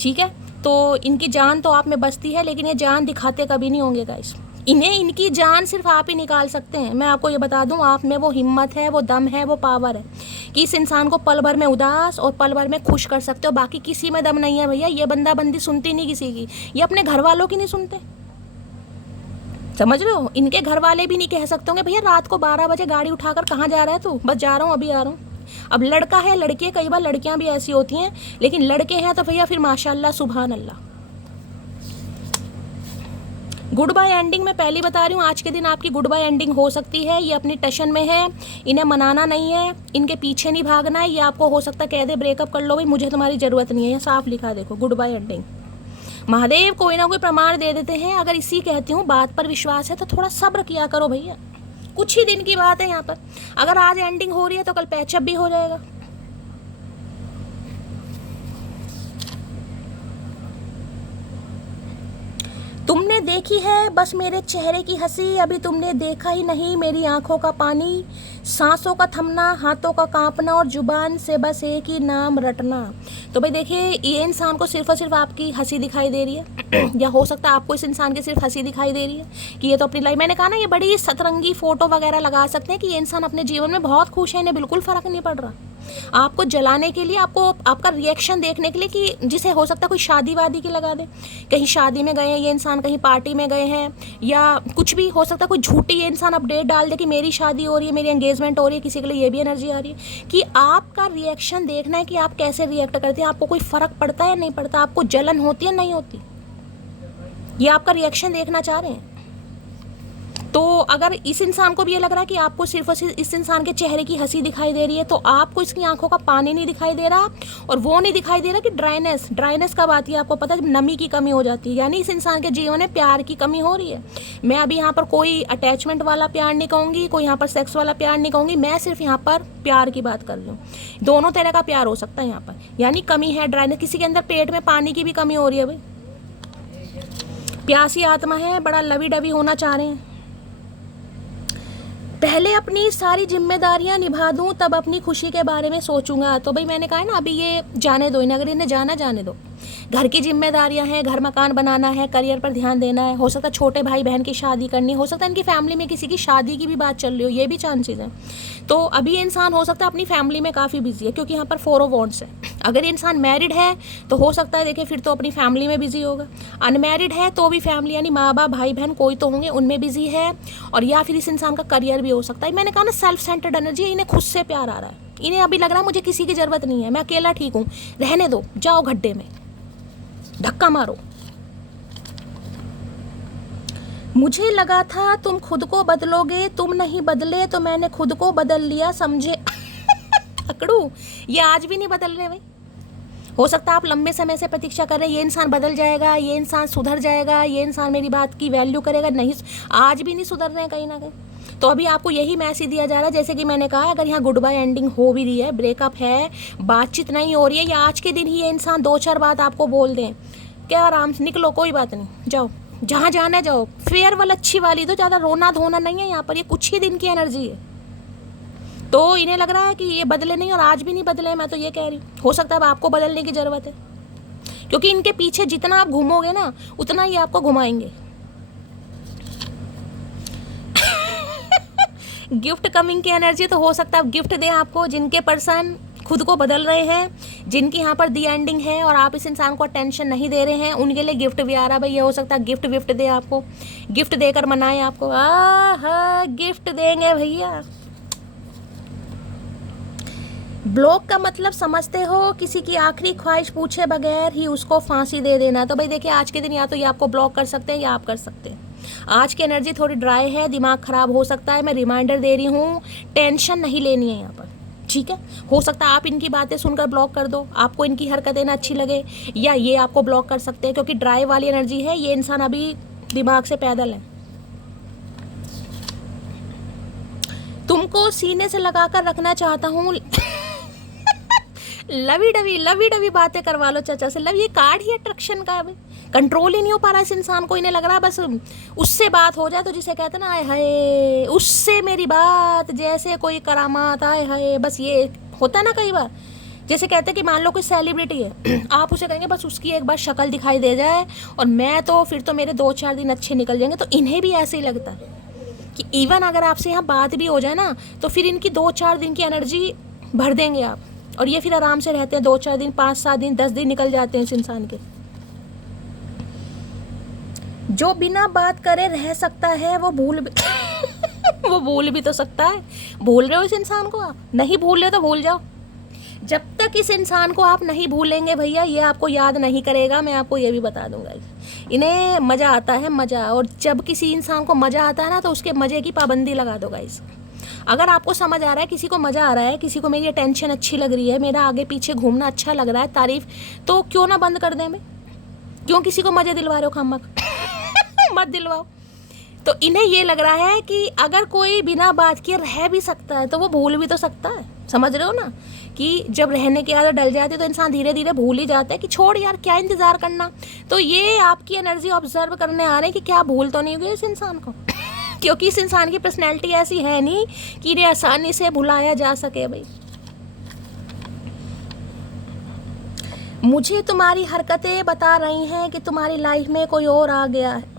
ठीक है, तो इनकी जान तो आप में बसती है, लेकिन ये जान दिखाते कभी नहीं होंगे गाइस, इन्हें, इनकी जान सिर्फ आप ही निकाल सकते हैं। मैं आपको ये बता दूं, आप में वो हिम्मत है, वो दम है, वो पावर है कि इस इंसान को पल भर में उदास और पल भर में खुश कर सकते हो। बाकी किसी में दम नहीं है भैया। ये बंदा बंदी सुनती नहीं किसी की, ये अपने घर वालों की नहीं सुनते, समझ रहे हो। इनके घर वाले भी नहीं कह सकते होंगे भैया रात को 12 बजे गाड़ी उठाकर कहाँ जा रहा है तू, बस जा रहा हूँ, अभी आ रहा हूँ। अब लड़का है, लड़की है, कई बार लड़कियां भी ऐसी होती हैं, लेकिन लड़के हैं तो भैया फिर माशाल्लाह सुभान अल्लाह। गुड बाय एंडिंग मैं पहले बता रही हूँ, आज के दिन आपकी गुड बाय एंडिंग हो सकती है। ये अपनी टशन में है, इन्हें मनाना नहीं है, इनके पीछे नहीं भागना है। ये आपको हो सकता है कह दे ब्रेकअप कर लो भाई, मुझे तुम्हारी ज़रूरत नहीं है। ये साफ लिखा देखो, गुड बाय एंडिंग। महादेव कोई ना कोई प्रमाण दे देते हैं। अगर इसी कहती हूँ बात पर विश्वास है तो थोड़ा सब्र किया करो भैया, कुछ ही दिन की बात है यहाँ पर। अगर आज एंडिंग हो रही है तो कल पैचअप भी हो जाएगा। तुमने देखी है बस मेरे चेहरे की हंसी, अभी तुमने देखा ही नहीं मेरी आंखों का पानी, सांसों का थमना, हाथों का कांपना और जुबान से बस एक ही नाम रटना। तो भाई देखिए, ये इंसान को सिर्फ और सिर्फ आपकी हंसी दिखाई दे रही है या हो सकता है आपको इस इंसान की सिर्फ हंसी दिखाई दे रही है कि ये तो अपनी लाइफ, मैंने कहा ना ये बड़ी सतरंगी फोटो वगैरह लगा सकते हैं कि ये इंसान अपने जीवन में बहुत खुश है, इन्हें बिल्कुल फ़र्क नहीं पड़ रहा। आपको जलाने के लिए, आपको आपका रिएक्शन देखने के लिए, कि जिसे हो सकता है कोई शादी वादी की लगा दे, कहीं शादी में गए हैं ये इंसान, कहीं पार्टी में गए हैं, या कुछ भी हो सकता है, कोई झूठी ये इंसान अपडेट डाल दे कि मेरी शादी हो रही है, मेरी एंगेजमेंट हो रही है। किसी के लिए ये भी एनर्जी आ रही है कि आपका रिएक्शन देखना है कि आप कैसे रिएक्ट करते हैं। आपको कोई फ़र्क पड़ता है या नहीं पड़ता, आपको जलन होती है नहीं होती, ये आपका रिएक्शन देखना चाह रहे हैं। तो अगर इस इंसान को भी ये लग रहा है कि आपको सिर्फ और सिर्फ इस इंसान के चेहरे की हंसी दिखाई दे रही है, तो आपको इसकी आंखों का पानी नहीं दिखाई दे रहा, और वो नहीं दिखाई दे रहा कि ड्राइनेस कब आती है आपको पता है, जब नमी की कमी हो जाती है, यानी इस इंसान के जीवन में प्यार की कमी हो रही है। मैं अभी यहाँ पर कोई अटैचमेंट वाला प्यार नहीं कहूँगी, कोई यहाँ पर सेक्स वाला प्यार नहीं कहूँगी, मैं सिर्फ यहाँ पर प्यार की बात कर रही हूँ। दोनों तरह का प्यार हो सकता है यहाँ पर, यानी कमी है, ड्राइनेस, किसी के अंदर पेट में पानी की भी कमी हो रही है भाई, प्यासी आत्मा है, बड़ा लवी डवी होना चाह रहे हैं। पहले अपनी सारी जिम्मेदारियां निभा दूं तब अपनी खुशी के बारे में सोचूंगा। तो भाई मैंने कहा है ना, अभी ये जाने दो इन्हें, अगर इन्हें जाने दो। घर की जिम्मेदारियां हैं, घर मकान बनाना है, करियर पर ध्यान देना है, हो सकता है छोटे भाई बहन की शादी करनी, हो सकता है इनकी फैमिली में किसी की शादी की भी बात चल रही हो, ये भी चांसेस हैं। तो अभी ये इंसान हो सकता है अपनी फैमिली में काफ़ी बिजी है, क्योंकि यहाँ पर 4 ऑफ वॉन्ड्स है। अगर ये इंसान मैरिड है तो हो सकता है देखिए फिर तो अपनी फैमिली में बिजी होगा, अनमैरिड है तो भी फैमिली यानी माँ बाप भाई बहन कोई तो होंगे उनमें बिजी है, और या फिर इस इंसान का करियर भी हो सकता है। मैंने कहा ना सेल्फ सेंटर्ड एनर्जी, इन्हें खुद से प्यार आ रहा है, इन्हें अभी लग रहा है मुझे किसी की ज़रूरत नहीं है, मैं अकेला ठीक हूँ, रहने दो, जाओ गड्ढे में धक्का मारो। मुझे लगा था तुम खुद को बदलोगे, तुम नहीं बदले तो मैंने खुद को बदल लिया, समझे अकड़ू। ये आज भी नहीं बदल रहे भाई, हो सकता है आप लंबे समय से प्रतीक्षा कर रहे हैं ये इंसान बदल जाएगा, ये इंसान सुधर जाएगा, ये इंसान मेरी बात की वैल्यू करेगा, नहीं, आज भी नहीं सुधर रहे हैं कहीं ना कहीं। तो अभी आपको यही मैसेज दिया जा रहा है, जैसे कि मैंने कहा, अगर यहाँ गुड बाय एंडिंग हो भी रही है, ब्रेकअप है, बातचीत नहीं हो रही है, या आज के दिन ही ये इंसान 2-4 बात आपको बोल दें, क्या आराम से निकलो, कोई बात नहीं, जाओ जहाँ जाना है जाओ, फेयरवेल अच्छी वाली दो, ज़्यादा रोना धोना नहीं है यहाँ पर, ये कुछ ही दिन की एनर्जी है। तो इन्हें लग रहा है कि ये बदले नहीं, और आज भी नहीं बदले, मैं तो ये कह रही हूँ। हो सकता है अब आपको बदलने की ज़रूरत है, क्योंकि इनके पीछे जितना आप घूमोगे ना उतना ही आपको घुमाएंगे। गिफ्ट कमिंग की एनर्जी, तो हो सकता है अब गिफ्ट दें आपको, जिनके पर्सन खुद को बदल रहे हैं, जिनकी यहाँ पर दी एंडिंग है और आप इस इंसान को अटेंशन नहीं दे रहे हैं, उनके लिए गिफ्ट भी आ रहा है भाई। ये हो सकता है गिफ्ट दे आपको, गिफ्ट देकर मनाएं आपको। गिफ्ट देंगे भैया। ब्लॉक का मतलब समझते हो, किसी की आखिरी ख्वाहिश पूछे बगैर ही उसको फांसी दे देना। तो भाई देखिए आज के दिन या तो ये आपको ब्लॉक कर सकते हैं या आप कर सकते हैं। आज की एनर्जी थोड़ी ड्राई है, दिमाग ख़राब हो सकता है, मैं रिमाइंडर दे रही हूँ, टेंशन नहीं लेनी है यहाँ पर, ठीक है। हो सकता है आप इनकी बातें सुनकर ब्लॉक कर दो, आपको इनकी हरकतें ना अच्छी लगे, या ये आपको ब्लॉक कर सकते हैं, क्योंकि ड्राई वाली एनर्जी है, ये इंसान अभी दिमाग से पैदल है। तुमको सीने से लगा कर रखना चाहता हूँ लवी डवी बातें करवा लो चाचा से। लव, ये कार्ड ही अट्रैक्शन का है, कंट्रोल ही नहीं हो पा रहा है इस इंसान को। इन्हें लग रहा है बस उससे बात हो जाए तो जिसे कहते हैं ना, आए हाय उससे मेरी बात, जैसे कोई करामात, आए हाय, बस ये होता है ना कई बार जैसे कहते हैं कि मान लो कोई सेलिब्रिटी है, आप उसे कहेंगे बस उसकी एक बार शक्ल दिखाई दे जाए और मैं तो फिर तो मेरे 2-4 दिन अच्छे निकल जाएंगे। तो इन्हें भी ऐसे ही लगता है कि इवन अगर आपसे यहाँ बात भी हो जाए ना तो फिर इनकी 2-4 दिन की एनर्जी भर देंगे आप, और ये फिर आराम से रहते हैं 2-4 दिन, 5-7 दिन, 10 दिन निकल जाते हैं इस इंसान के। जो बिना बात करे रह सकता है वो भूल भी वो भूल भी तो सकता है। भूल रहे हो इस इंसान को आप? नहीं भूल रहे तो भूल जाओ। जब तक इस इंसान को आप नहीं भूलेंगे भैया, ये आपको याद नहीं करेगा। मैं आपको ये भी बता दूंगा, इन्हें मज़ा आता है, मज़ा। और जब किसी इंसान को मज़ा आता है ना तो उसके मज़े की पाबंदी लगा दो गाइस। अगर आपको समझ आ रहा है, किसी को मज़ा आ रहा है, किसी को मेरी अटेंशन अच्छी लग रही है, मेरा आगे पीछे घूमना अच्छा लग रहा है, तारीफ, तो क्यों ना बंद कर दें? मैं क्यों किसी को मज़े दिलवा रहे हो खामक? मत दिलवाओ। तो इन्हें ये लग रहा है कि अगर कोई बिना बात किए रह भी सकता है तो वो भूल भी तो सकता है। समझ रहे हो ना कि जब रहने की आदत डल जाती है तो इंसान धीरे धीरे भूल ही जाता है कि छोड़ यार, क्या इंतज़ार करना। तो ये आपकी एनर्जी ऑब्जर्व करने आ रहे हैं कि क्या भूल तो नहीं हुई इस इंसान को क्योंकि इस इंसान की पर्सनैलिटी ऐसी है नहीं कि इन्हें आसानी से भुलाया जा सके। भाई मुझे तुम्हारी हरकतें बता रही हैं कि तुम्हारी लाइफ में कोई और आ गया है।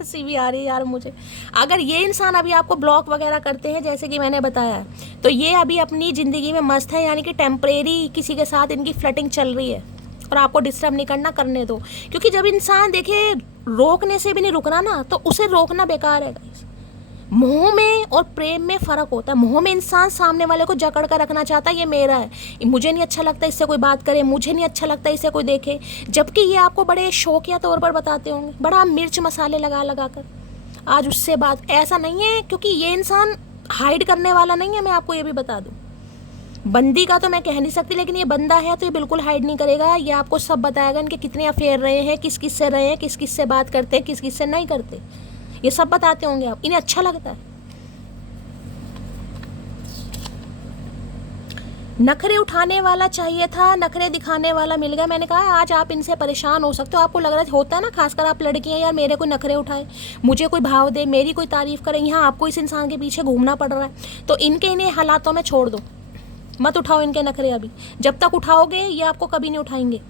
हंसी भी आ रही है यार मुझे। अगर ये इंसान अभी आपको ब्लॉक वगैरह करते हैं जैसे कि मैंने बताया, तो ये अभी अपनी ज़िंदगी में मस्त है, यानी कि टेम्परेरी किसी के साथ इनकी फ्लर्टिंग चल रही है और आपको डिस्टर्ब नहीं करना, करने दो। क्योंकि जब इंसान देखिए रोकने से भी नहीं रुकना ना, तो उसे रोकना बेकार है गाइस। मोह में और प्रेम में फ़र्क होता है। मोह में इंसान सामने वाले को जकड़ कर रखना चाहता है, ये मेरा है, मुझे नहीं अच्छा लगता इससे कोई बात करे, मुझे नहीं अच्छा लगता इससे कोई देखे। जबकि ये आपको बड़े शौकिया तौर पर बताते होंगे, बड़ा मिर्च मसाले लगा लगा कर आज उससे बात। ऐसा नहीं है, क्योंकि ये इंसान हाइड करने वाला नहीं है। मैं आपको ये भी बता दूँ, बंदी का तो मैं कह नहीं सकती, लेकिन ये बंदा है तो ये बिल्कुल हाइड नहीं करेगा। ये आपको सब बताएगा, इनके कितने अफेयर रहे हैं, किस किस से रहे हैं, किस किस से बात करते हैं, किस किस से नहीं करते, ये सब बताते होंगे आप। इन्हें अच्छा लगता है। नखरे उठाने वाला चाहिए था, नखरे दिखाने वाला मिल गया। मैंने कहा आज आप इनसे परेशान हो सकते हो। आपको लग रहा होता है ना, खासकर आप लड़कियां, यार मेरे कोई नखरे उठाए, मुझे कोई भाव दे, मेरी कोई तारीफ करे, यहाँ आपको इस इंसान के पीछे घूमना पड़ रहा है। तो इनके इन्हें हालातों में छोड़ दो, मत उठाओ इनके नखरे अभी। जब तक उठाओगे ये आपको कभी नहीं उठाएंगे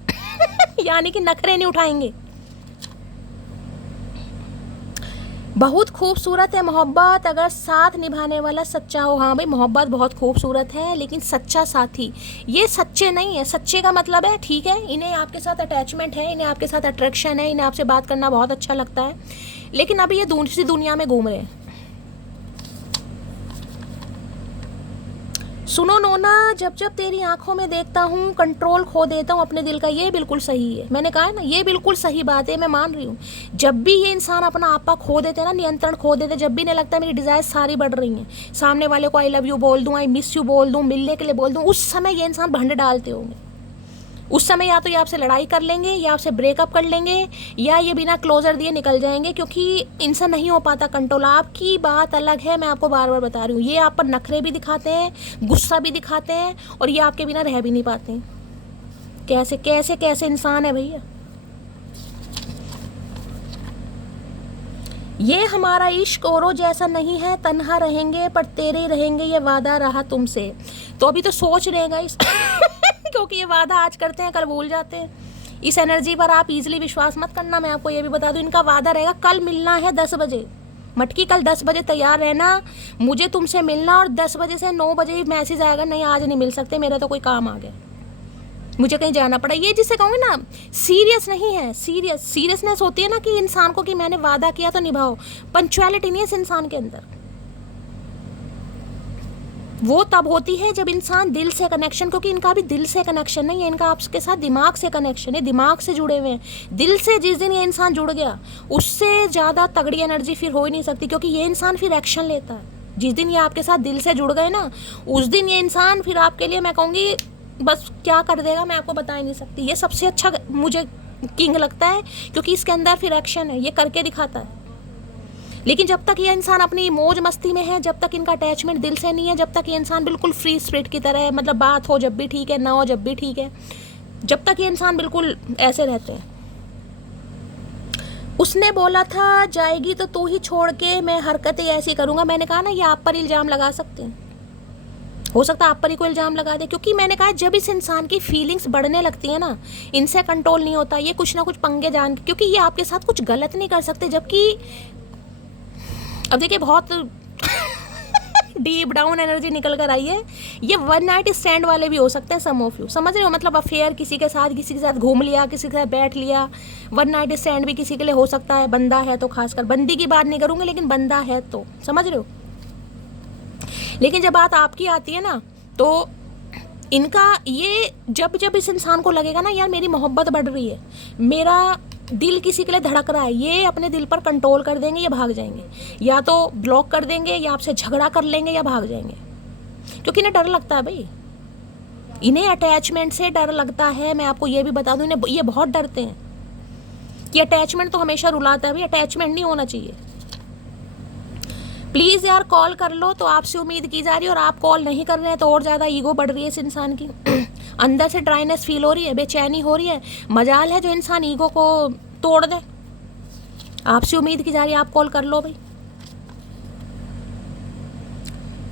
यानी कि नखरे नहीं उठाएंगे। बहुत खूबसूरत है मोहब्बत, अगर साथ निभाने वाला सच्चा हो। हाँ भाई, मोहब्बत बहुत खूबसूरत है, लेकिन सच्चा साथी। ये सच्चे नहीं है। सच्चे का मतलब है ठीक है, इन्हें आपके साथ अटैचमेंट है, इन्हें आपके साथ अट्रैक्शन है, इन्हें आपसे बात करना बहुत अच्छा लगता है, लेकिन अभी ये दूसरी दुनिया में घूम रहे हैं। सुनो नोना, जब जब तेरी आंखों में देखता हूँ कंट्रोल खो देता हूँ अपने दिल का। ये बिल्कुल सही है, मैंने कहा है ना, ये बिल्कुल सही बात है, मैं मान रही हूँ। जब भी ये इंसान अपना आपा खो देते हैं ना, नियंत्रण खो देते, जब भी इन्हें लगता है मेरी डिज़ायर सारी बढ़ रही हैं, सामने वाले को आई लव यू बोल दूँ, आई मिस यू बोल दूँ, मिलने के लिए बोल दूँ, उस समय ये इंसान भंड डालते होंगे। उस समय या तो ये आपसे लड़ाई कर लेंगे, या आपसे ब्रेकअप कर लेंगे, या ये बिना क्लोजर दिए निकल जाएंगे, क्योंकि इनसे नहीं हो पाता कंट्रोल। आपकी बात अलग है, मैं आपको बार बार बता रही हूँ। ये आप पर नखरे भी दिखाते हैं, गुस्सा भी दिखाते हैं, और ये आपके बिना रह भी नहीं पाते हैं। कैसे कैसे कैसे इंसान है भैया ये। हमारा इश्क औरों जैसा नहीं है, तन्हा रहेंगे पर तेरे रहेंगे, ये वादा रहा तुमसे। तो अभी तो सोच रहे हैं गाइस क्योंकि ये वादा आज करते हैं कल भूल जाते हैं। इस एनर्जी पर आप इजीली विश्वास मत करना। मैं आपको ये भी बता दूं, इनका वादा रहेगा कल मिलना है 10 बजे। मटकी कल 10 बजे तैयार रहना, मुझे तुमसे मिलना। और 10 बजे से 9 बजे मैसेज आएगा, नहीं आज नहीं मिल सकते, मेरा तो कोई काम आ गया, मुझे कहीं जाना पड़ा। ये जिसे कहूँगी ना, सीरियस नहीं है। सीरियसनेस होती है ना कि इंसान को कि मैंने वादा किया तो निभाओ। पंक्चुअलिटी नहीं है इस इंसान के अंदर। वो तब होती है जब इंसान दिल से कनेक्शन, क्योंकि इनका भी दिल से कनेक्शन नहीं है, इनका आपके साथ दिमाग से कनेक्शन है, दिमाग से जुड़े हुए हैं। दिल से जिस दिन ये इंसान जुड़ गया, उससे ज़्यादा तगड़ी एनर्जी फिर हो ही नहीं सकती, क्योंकि ये इंसान फिर एक्शन लेता है। जिस दिन ये आपके साथ दिल से जुड़ गए ना, उस दिन ये इंसान फिर आपके लिए, मैं कहूँगी बस क्या कर देगा मैं आपको बता ही नहीं सकती। ये सबसे अच्छा मुझे किंग लगता है, क्योंकि इसके अंदर फिर एक्शन है, ये करके दिखाता है। लेकिन जब तक ये इंसान अपनी मौज मस्ती में है, जब तक इनका अटैचमेंट दिल से नहीं है, जब तक ये इंसान बिल्कुल फ्री स्पिरिट की तरह है, मतलब बात हो जब भी ठीक है, ना हो जब भी ठीक है, जब तक ये इंसान बिल्कुल ऐसे रहते हैं। उसने बोला था जाएगी तो तू ही छोड़ के, मैं हरकतें ऐसी करूँगा। मैंने कहा ना, ये आप पर इल्ज़ाम लगा सकते हैं। हो सकता है आप पर ही कोई इल्ज़ाम लगा दे, क्योंकि मैंने कहा जब इस इंसान की फीलिंग्स बढ़ने लगती है ना, इनसे कंट्रोल नहीं होता, ये कुछ ना कुछ पंगे जान के, क्योंकि ये आपके साथ कुछ गलत नहीं कर सकते, जबकि अब देखिए बहुत डीप डाउन एनर्जी निकल कर आई है। ये वन नाइट स्टैंड वाले भी हो सकते हैं सम ऑफ यू, समझ रहे हो, मतलब अफेयर किसी के साथ घूम लिया, किसी के साथ बैठ लिया। वन नाइट स्टैंड भी किसी के लिए हो सकता है, बंदा है तो, खासकर बंदी की बात नहीं करूँगी, लेकिन बंदा है तो, समझ रहे हो। लेकिन जब बात आपकी आती है ना, तो इनका ये जब जब इस इंसान को लगेगा ना यार मेरी मोहब्बत बढ़ रही है, मेरा दिल किसी के लिए धड़क रहा है, ये अपने दिल पर कंट्रोल कर देंगे या भाग जाएंगे, या तो ब्लॉक कर देंगे या आपसे झगड़ा कर लेंगे या भाग जाएंगे, क्योंकि इन्हें डर लगता है भाई, इन्हें अटैचमेंट से डर लगता है। मैं आपको ये भी बता दूं, इन्हें ये बहुत डरते हैं कि अटैचमेंट तो हमेशा रुलाता है भाई, अटैचमेंट नहीं होना चाहिए। प्लीज़ यार कॉल कर लो, तो आपसे उम्मीद की जा रही है, और आप कॉल नहीं कर रहे हैं तो और ज़्यादा ईगो बढ़ रही है इस इंसान की। अंदर से ड्राइनेस फील हो रही है, बेचैनी हो रही है। मजाल है जो इंसान ईगो को तोड़ दे। आपसे उम्मीद की जा रही है, आप कॉल कर लो भाई।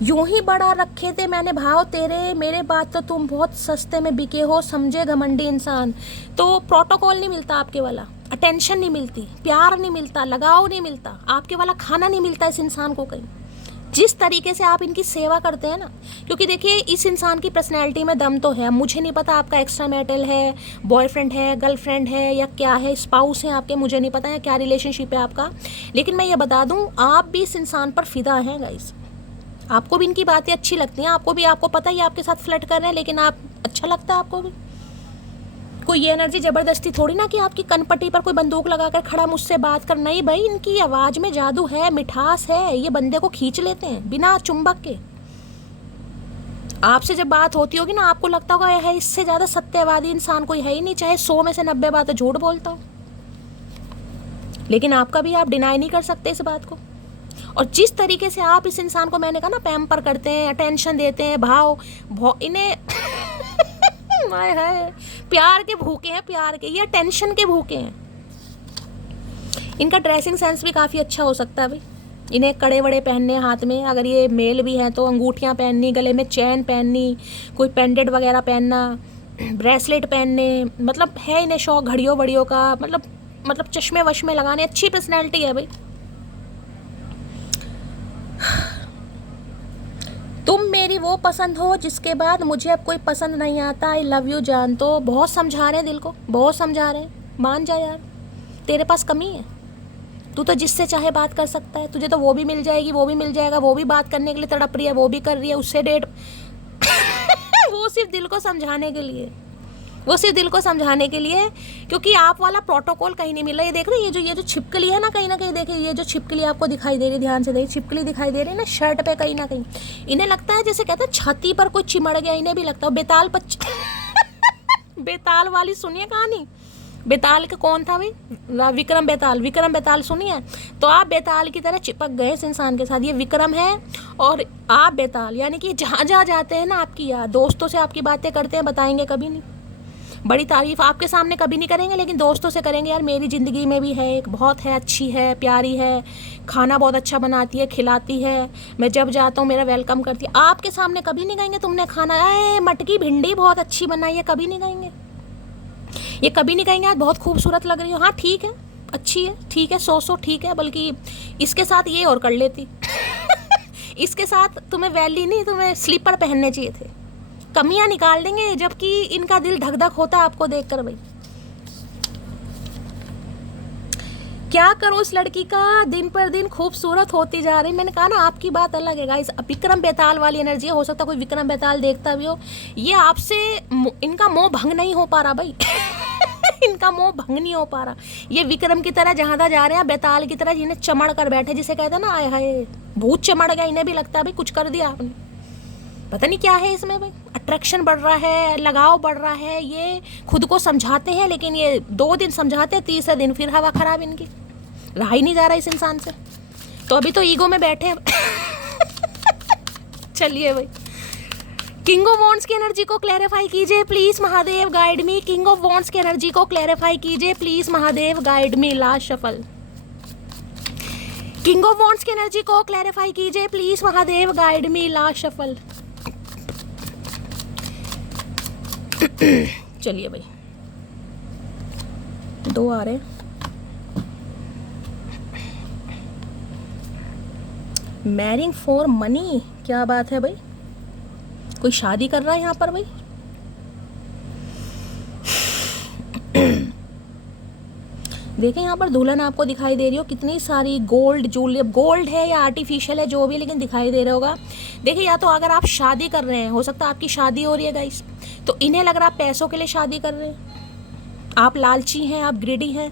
यूं ही बढ़ा रखे थे मैंने भाव तेरे, मेरे बाद तो तुम बहुत सस्ते में बिके हो, समझे घमंडी इंसान। तो प्रोटोकॉल नहीं मिलता आपके वाला, अटेंशन नहीं मिलती, प्यार नहीं मिलता, लगाव नहीं मिलता, आपके वाला खाना नहीं मिलता इस इंसान को कहीं, जिस तरीके से आप इनकी सेवा करते हैं ना। क्योंकि देखिए इस इंसान की पर्सनैलिटी में दम तो है। मुझे नहीं पता आपका एक्स्ट्रा मैरिटल है, बॉयफ्रेंड है, गर्लफ्रेंड है, या क्या है, स्पाउस है आपके, मुझे नहीं पता है क्या रिलेशनशिप है आपका। लेकिन मैं ये बता दूं, आप भी इस इंसान पर फिदा हैं गाइस। आपको भी इनकी बातें अच्छी लगती हैं, आपको पता ही आपके साथ फ्लर्ट कर रहे हैं, लेकिन आप अच्छा लगता है आपको भी। कोई ये एनर्जी ज़बरदस्ती थोड़ी ना कि आपकी कनपट्टी पर कोई बंदूक लगाकर खड़ा मुझसे बात कर, नहीं भाई, इनकी आवाज़ में जादू है, मिठास है, ये बंदे को खींच लेते हैं बिना चुंबक के। आपसे जब बात होती होगी ना, आपको लगता होगा यह इससे ज़्यादा सत्यवादी इंसान कोई है ही नहीं, चाहे 100 में से 90 बातें झूठ बोलता हो, लेकिन आपका भी आप डिनाई नहीं कर सकते इस बात को। और जिस तरीके से आप इस इंसान को, मैंने कहा ना, पैम्पर करते हैं, अटेंशन देते हैं, इन्हें हाय हाय, प्यार के भूखे हैं, प्यार के, ये टेंशन के भूखे हैं। इनका ड्रेसिंग सेंस भी काफ़ी अच्छा हो सकता है भाई। इन्हें कड़े वड़े पहनने हाथ में, अगर ये मेल भी हैं तो अंगूठियाँ पहननी, गले में चैन पहननी, कोई पेंडेंट वगैरह पहनना, ब्रेसलेट पहनने, मतलब है इन्हें शौक घड़ियों वड़ियों का, मतलब चश्मे वश्मे लगाने। अच्छी पर्सनैलिटी है भाई। तुम मेरी वो पसंद हो जिसके बाद मुझे अब कोई पसंद नहीं आता, आई लव यू जान। तो बहुत समझा रहे हैं दिल को, बहुत समझा रहे हैं, मान जा यार, तेरे पास कमी है, तू तो जिससे चाहे बात कर सकता है, तुझे तो वो भी मिल जाएगी, वो भी मिल जाएगा, वो भी बात करने के लिए तड़प रही है, वो भी कर रही है, उससे डेट वो सिर्फ दिल को समझाने के लिए, वो सिर्फ दिल को समझाने के लिए, क्योंकि आप वाला प्रोटोकॉल कहीं नहीं मिल रहा। ये देख रहे, ये जो छिपकली है ना, कहीं ना कहीं देखिए, ये जो छिपकली आपको दिखाई दे रही, ध्यान से देखिए, छिपकली दिखाई दे रही है ना शर्ट पे, कहीं ना कहीं इन्हें लगता है जैसे कहते हैं छाती पर कोई चिमड़ गया, इन्हें भी लगता है बेताल पर बेताल वाली सुनिए कहानी, बेताल का कौन था भाई, विक्रम बेताल सुनिए। तो आप बेताल की तरह चिपक गए इस इंसान के साथ, ये विक्रम है और आप बेताल, यानी कि जहाँ जहाँ जाते हैं ना आपकी याद, दोस्तों से आपकी बातें करते हैं, बताएंगे कभी नहीं, बड़ी तारीफ आपके सामने कभी नहीं करेंगे, लेकिन दोस्तों से करेंगे, यार मेरी ज़िंदगी में भी है एक, बहुत है, अच्छी है, प्यारी है, खाना बहुत अच्छा बनाती है, खिलाती है, मैं जब जाता हूँ मेरा वेलकम करती है। आपके सामने कभी नहीं कहेंगे तुमने खाना, मटकी भिंडी बहुत अच्छी बनाई है, कभी नहीं कहेंगे, ये कभी नहीं कहेंगे आज बहुत खूबसूरत लग रही हो, हाँ ठीक है, अच्छी है, ठीक है, सो ठीक है, बल्कि इसके साथ ये और कर लेती इसके साथ तुम्हें वैली नहीं, तुम्हें स्लीपर पहनने चाहिए थे। कमियां निकाल देंगे, जबकि इनका दिल धक धक होता है आपको देखकर भाई। क्या करो इस लड़की का, दिन पर दिन खूबसूरत होती जा रही। मैंने कहा ना आपकी बात अलग है गाइस, विक्रम बेताल वाली एनर्जी, हो सकता कोई विक्रम बेताल देखता भी हो, ये आपसे इनका मोह भंग नहीं हो पा रहा भाई इनका मोह भंग नहीं हो पा रहा। ये विक्रम की तरह जहाँ तक जा रहे हैं, बेताल की तरह जिन्हें चमड़ कर बैठे, जिसे कहते हैं ना आए हाय भूत चमड़ गया, इन्हें भी लगता है भाई कुछ कर दिया आपने, पता नहीं क्या है इसमें भाई, अट्रैक्शन बढ़ रहा है, लगाव बढ़ रहा है। ये खुद को समझाते हैं, लेकिन ये 2 दिन समझाते हैं, तीसरे दिन फिर हवा खराब इनकी, रहा ही नहीं जा रहा इस इंसान से। तो अभी तो ईगो में बैठे हैं चलिए भाई, किंग ऑफ वॉन्ड्स की एनर्जी को क्लैरिफाई कीजिए please Mahadev, guide me. King of wands की एनर्जी को क्लैरिफाई कीजिए please Mahadev, guide me. Last shuffle, king of wands की एनर्जी को क्लैरिफाई कीजिए please Mahadev, guide me. Last shuffle, चलिए भाई, 2 आ रहे। मैरिंग फॉर मनी, क्या बात है भाई, कोई शादी कर रहा है यहाँ पर भाई। देखिए यहाँ पर दुल्हन आपको दिखाई दे रही हो, कितनी सारी गोल्ड ज्वेलरी, गोल्ड है या आर्टिफिशियल है जो भी, लेकिन दिखाई दे रहा होगा। देखिए या तो अगर आप शादी कर रहे हैं, हो सकता है आपकी शादी हो रही है गाइस, तो इन्हें लग रहा है आप पैसों के लिए शादी कर रहे हैं, आप लालची हैं, आप ग्रिडी हैं।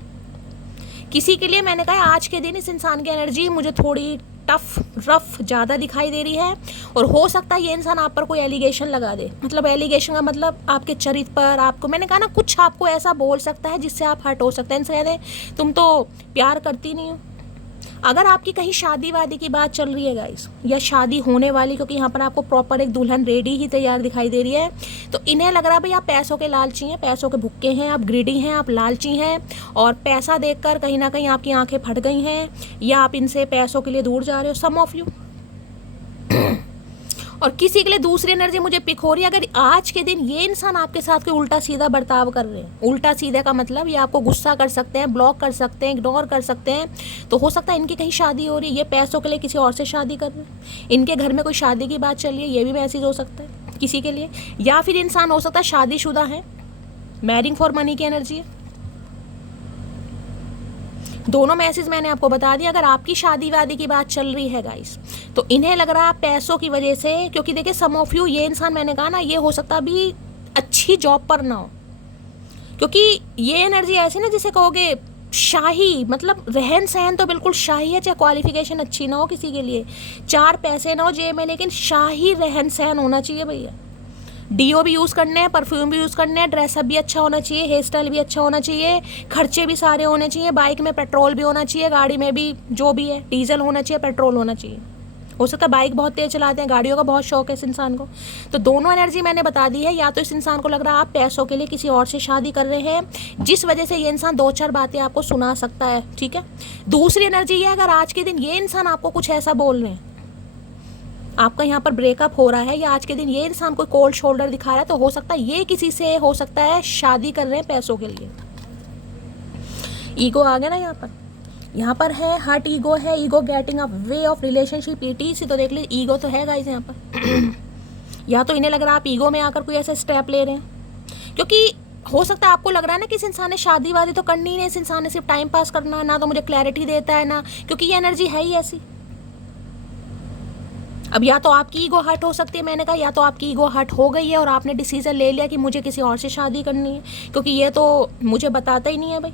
किसी के लिए मैंने कहा आज के दिन इस इंसान की एनर्जी मुझे थोड़ी टफ रफ ज़्यादा दिखाई दे रही है, और हो सकता है ये इंसान आप पर कोई एलिगेशन लगा दे। मतलब एलिगेशन का मतलब आपके चरित्र पर, आपको मैंने कहा ना कुछ आपको ऐसा बोल सकता है जिससे आप हर्ट हो सकते हैं। इनसे कहते तुम तो प्यार करती नहीं हो। अगर आपकी कहीं शादी वादी की बात चल रही है गाइस, या शादी होने वाली, क्योंकि यहाँ पर आपको प्रॉपर एक दुल्हन रेडी ही तैयार दिखाई दे रही है, तो इन्हें लग रहा है भाई आप पैसों के लालची हैं, पैसों के भुक्के हैं, आप ग्रिडी हैं, आप लालची हैं, और पैसा देखकर कहीं ना कहीं आपकी आंखें फट गई हैं, या आप इनसे पैसों के लिए दूर जा रहे हो, सम ऑफ यू। और किसी के लिए दूसरी एनर्जी मुझे पिक हो रही है। अगर आज के दिन ये इंसान आपके साथ कोई उल्टा सीधा बर्ताव कर रहे हैं, उल्टा सीधे का मतलब ये आपको गुस्सा कर सकते हैं, ब्लॉक कर सकते हैं, इग्नोर कर सकते हैं, तो हो सकता है इनकी कहीं शादी हो रही है, ये पैसों के लिए किसी और से शादी कर रहे हैं, इनके घर में कोई शादी की बात चल रही है, ये भी मैसेज हो सकता है किसी के लिए। या फिर इंसान हो सकता है शादीशुदा है, मैरिंग फॉर मनी की एनर्जी है। दोनों मैसेज मैंने आपको बता दिया। अगर आपकी शादी वादी की बात चल रही है गाइस, तो इन्हें लग रहा है पैसों की वजह से, क्योंकि देखिए सम ऑफ यू, ये इंसान मैंने कहा ना, ये हो सकता अभी अच्छी जॉब पर ना हो, क्योंकि ये एनर्जी ऐसी ना जिसे कहोगे शाही, मतलब रहन सहन तो बिल्कुल शाही है, चाहे क्वालिफिकेशन अच्छी ना हो किसी के लिए, 4 पैसे ना हो जेब में, लेकिन शाही रहन सहन होना चाहिए भैया। डीओ भी यूज़ करने हैं, परफ्यूम भी यूज़ करने हैं, ड्रेसअप भी अच्छा होना चाहिए, हेयर स्टाइल भी अच्छा होना चाहिए, खर्चे भी सारे होने चाहिए, बाइक में पेट्रोल भी होना चाहिए, गाड़ी में भी जो भी है डीजल होना चाहिए, पेट्रोल होना चाहिए। हो सकता है बाइक बहुत तेज चलाते हैं, गाड़ियों का बहुत शौक है इस इंसान को। तो दोनों एनर्जी मैंने बता दी है। या तो इस इंसान को लग रहा है आप पैसों के लिए किसी और से शादी कर रहे हैं, जिस वजह से ये इंसान 2-4 बातें आपको सुना सकता है, ठीक है। दूसरी एनर्जी ये, अगर आज के दिन ये इंसान आपको कुछ ऐसा बोल रहे हैं, आपका यहाँ पर ब्रेकअप हो रहा है, या आज के दिन ये इंसान कोई कोल्ड शोल्डर दिखा रहा है, तो हो सकता है ये किसी से हो सकता है शादी कर रहे हैं पैसों के लिए। ईगो आ गया ना यहाँ पर है हार्ट ईगो है, ego getting a way of relationship etc. तो देख लीजिए ईगो तो है गाइस यहाँ पर। या तो इन्हें लग रहा है आप ईगो में आकर कोई ऐसे स्टेप ले रहे हैं, क्योंकि हो सकता है आपको लग रहा है ना कि इस इंसान ने शादी वादी तो करनी ही नहीं, इस इंसान ने सिर्फ टाइम पास करना है, ना तो मुझे क्लैरिटी देता है ना, क्योंकि ये एनर्जी है ही ऐसी। अब या तो आपकी ईगो हर्ट हो सकती है, मैंने कहा, या तो आपकी ईगो हर्ट हो गई है और आपने डिसीजन ले लिया कि मुझे किसी और से शादी करनी है, क्योंकि ये तो मुझे बताता ही नहीं है भाई।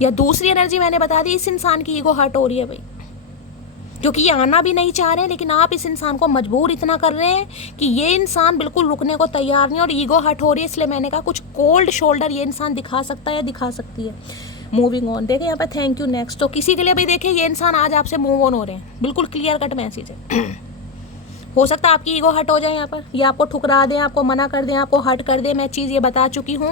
या दूसरी एनर्जी मैंने बता दी, इस इंसान की ईगो हर्ट हो रही है भाई, क्योंकि ये आना भी नहीं चाह रहे हैं, लेकिन आप इस इंसान को मजबूर इतना कर रहे हैं कि ये इंसान बिल्कुल रुकने को तैयार नहीं, और ईगो हर्ट हो रही है। इसलिए मैंने कहा कुछ कोल्ड शोल्डर ये इंसान दिखा सकता है या दिखा सकती है। मूविंग ऑन, देखें यहाँ पे थैंक यू नेक्स्ट। तो किसी के लिए भी देखें ये इंसान आज आपसे मूव ऑन हो रहे हैं, बिल्कुल क्लियर कट मैसेज है। हो सकता है आपकी ईगो हर्ट हो जाए यहाँ पर, या आपको ठुकरा दें, आपको मना कर दें, आपको हर्ट कर दें, मैं चीज़ ये बता चुकी हूँ।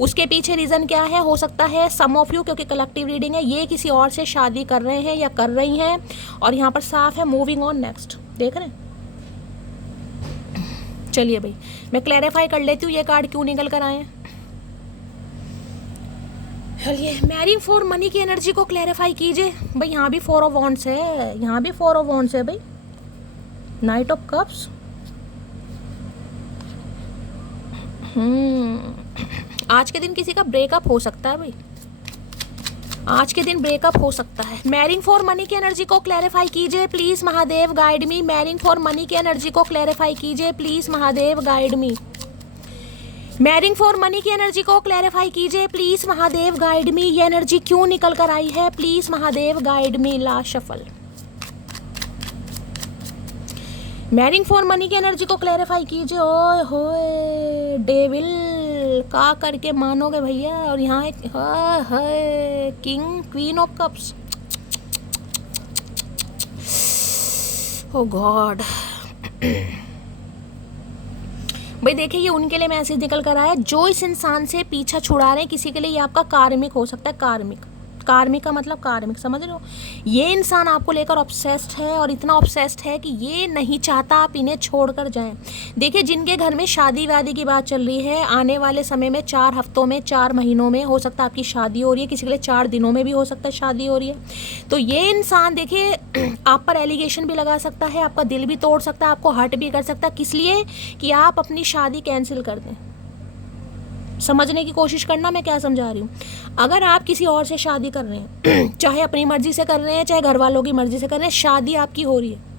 उसके पीछे रीज़न क्या है, हो सकता है सम ऑफ यू, क्योंकि कलेक्टिव रीडिंग है, ये किसी और से शादी कर रहे हैं या कर रही हैं, और यहाँ पर साफ है मूविंग ऑन नेक्स्ट, देख रहे हैं। चलिए भाई मैं क्लैरिफाई कर लेती हूँ ये कार्ड क्यों निकल कर आए हैं। चलिए मैरिंग फॉर मनी की एनर्जी को क्लैरिफाई कीजिए भाई। यहाँ भी 4 ऑफ वॉन्ड्स है, यहाँ भी 4 ऑफ वॉन्ड्स है भाई, नाइट ऑफ कप्स। आज के दिन किसी का ब्रेकअप हो सकता है भाई, आज के दिन ब्रेकअप हो सकता है। मैरिंग फॉर मनी की एनर्जी को क्लैरिफाई कीजिए please Mahadev, guide me. Marrying for money की एनर्जी को क्लैरिफाई कीजिए please Mahadev, guide me. Marrying for money की एनर्जी को क्लैरिफाई कीजिए प्लीज महादेव, गाइड मी। ये एनर्जी क्यों निकल कर आई है, please Mahadev guide me. Last shuffle. Marrying for money की एनर्जी को क्लैरिफाई कीजिए। ओए होए डेविल का करके मानोगे भैया। और यहाँ एक है king, queen of cups. Oh God भाई देखिए ये उनके लिए मैसेज निकल कर आया जो इस इंसान से पीछा छुड़ा रहे हैं। किसी के लिए ये आपका कार्मिक हो सकता है, कार्मिक। कार्मिक का मतलब कार्मिक, समझ रहे हो। ये इंसान आपको लेकर ऑब्सेस्ड है और इतना ऑब्सेस्ड है कि ये नहीं चाहता आप इन्हें छोड़कर जाएं। देखिए, जिनके घर में शादी वादी की बात चल रही है, आने वाले समय में 4 हफ्तों में, 4 महीनों में हो सकता है आपकी शादी हो रही है, किसी के लिए 4 दिनों में भी हो सकता है शादी हो रही है। तो ये इंसान देखिए आप पर एलिगेशन भी लगा सकता है, आपका दिल भी तोड़ सकता है, आपको हर्ट भी कर सकता है, किस लिए कि आप अपनी शादी कैंसिल कर दें। समझने की कोशिश करना मैं क्या समझा रही हूँ। अगर आप किसी और से शादी कर रहे हैं चाहे अपनी मर्जी से कर रहे हैं, चाहे घर वालों की मर्जी से कर रहे हैं, शादी आपकी हो रही है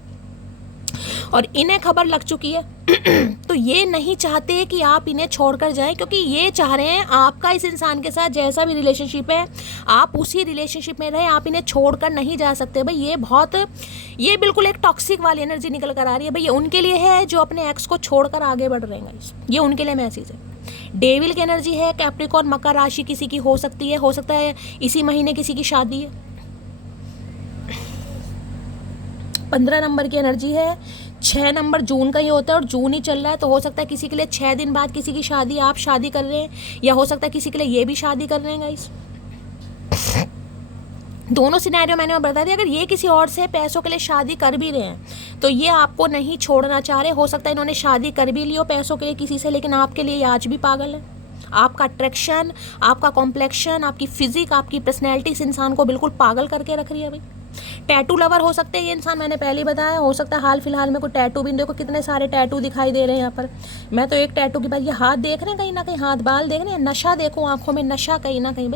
और इन्हें खबर लग चुकी है तो ये नहीं चाहते कि आप इन्हें छोड़कर जाएं, क्योंकि ये चाह रहे हैं आपका इस इंसान के साथ जैसा भी रिलेशनशिप है आप उसी रिलेशनशिप में रहें, आप इन्हें छोड़कर नहीं जा सकते। भाई ये बिल्कुल एक टॉक्सिक वाली एनर्जी निकल कर आ रही है। भाई ये उनके लिए है जो अपने एक्स को छोड़कर आगे बढ़ रहे हैं, ये उनके लिए मैसेज है। डेविल की एनर्जी है, कैप्रिकॉर्न मकर राशि किसी की हो सकती है, हो सकता है इसी महीने किसी की शादी है। 15 नंबर की एनर्जी है, 6 नंबर जून का ही होता है और जून ही चल रहा है, तो हो सकता है किसी के लिए 6 दिन बाद किसी की शादी, आप शादी कर रहे हैं, या हो सकता है किसी के लिए ये भी शादी कर रहे हैं गाइस। दोनों सिनेरियो मैंने बता दिया। अगर ये किसी और से पैसों के लिए शादी कर भी रहे हैं तो ये आपको नहीं छोड़ना चाह रहे। हो सकता है इन्होंने शादी कर भी ली हो पैसों के लिए किसी से, लेकिन आपके लिए आज भी पागल है। आपका अट्रैक्शन, आपका कॉम्प्लेक्शन, आपकी फिजिक, आपकी पर्सनैलिटी इस इंसान को बिल्कुल पागल करके रख रही है। भाई टैटू लवर हो सकते हैं ये इंसान, मैंने पहले ही बताया। हो सकता है हाल फिलहाल में कोई टैटू भी, देखो कितने सारे टैटू दिखाई दे रहे हैं यहाँ पर। मैं तो एक टैटू की बात, ये हाथ देख रहे हैं कहीं ना कहीं, हाथ बाल देख रहे हैं, नशा देखो आंखों में, नशा कहीं ना कहीं।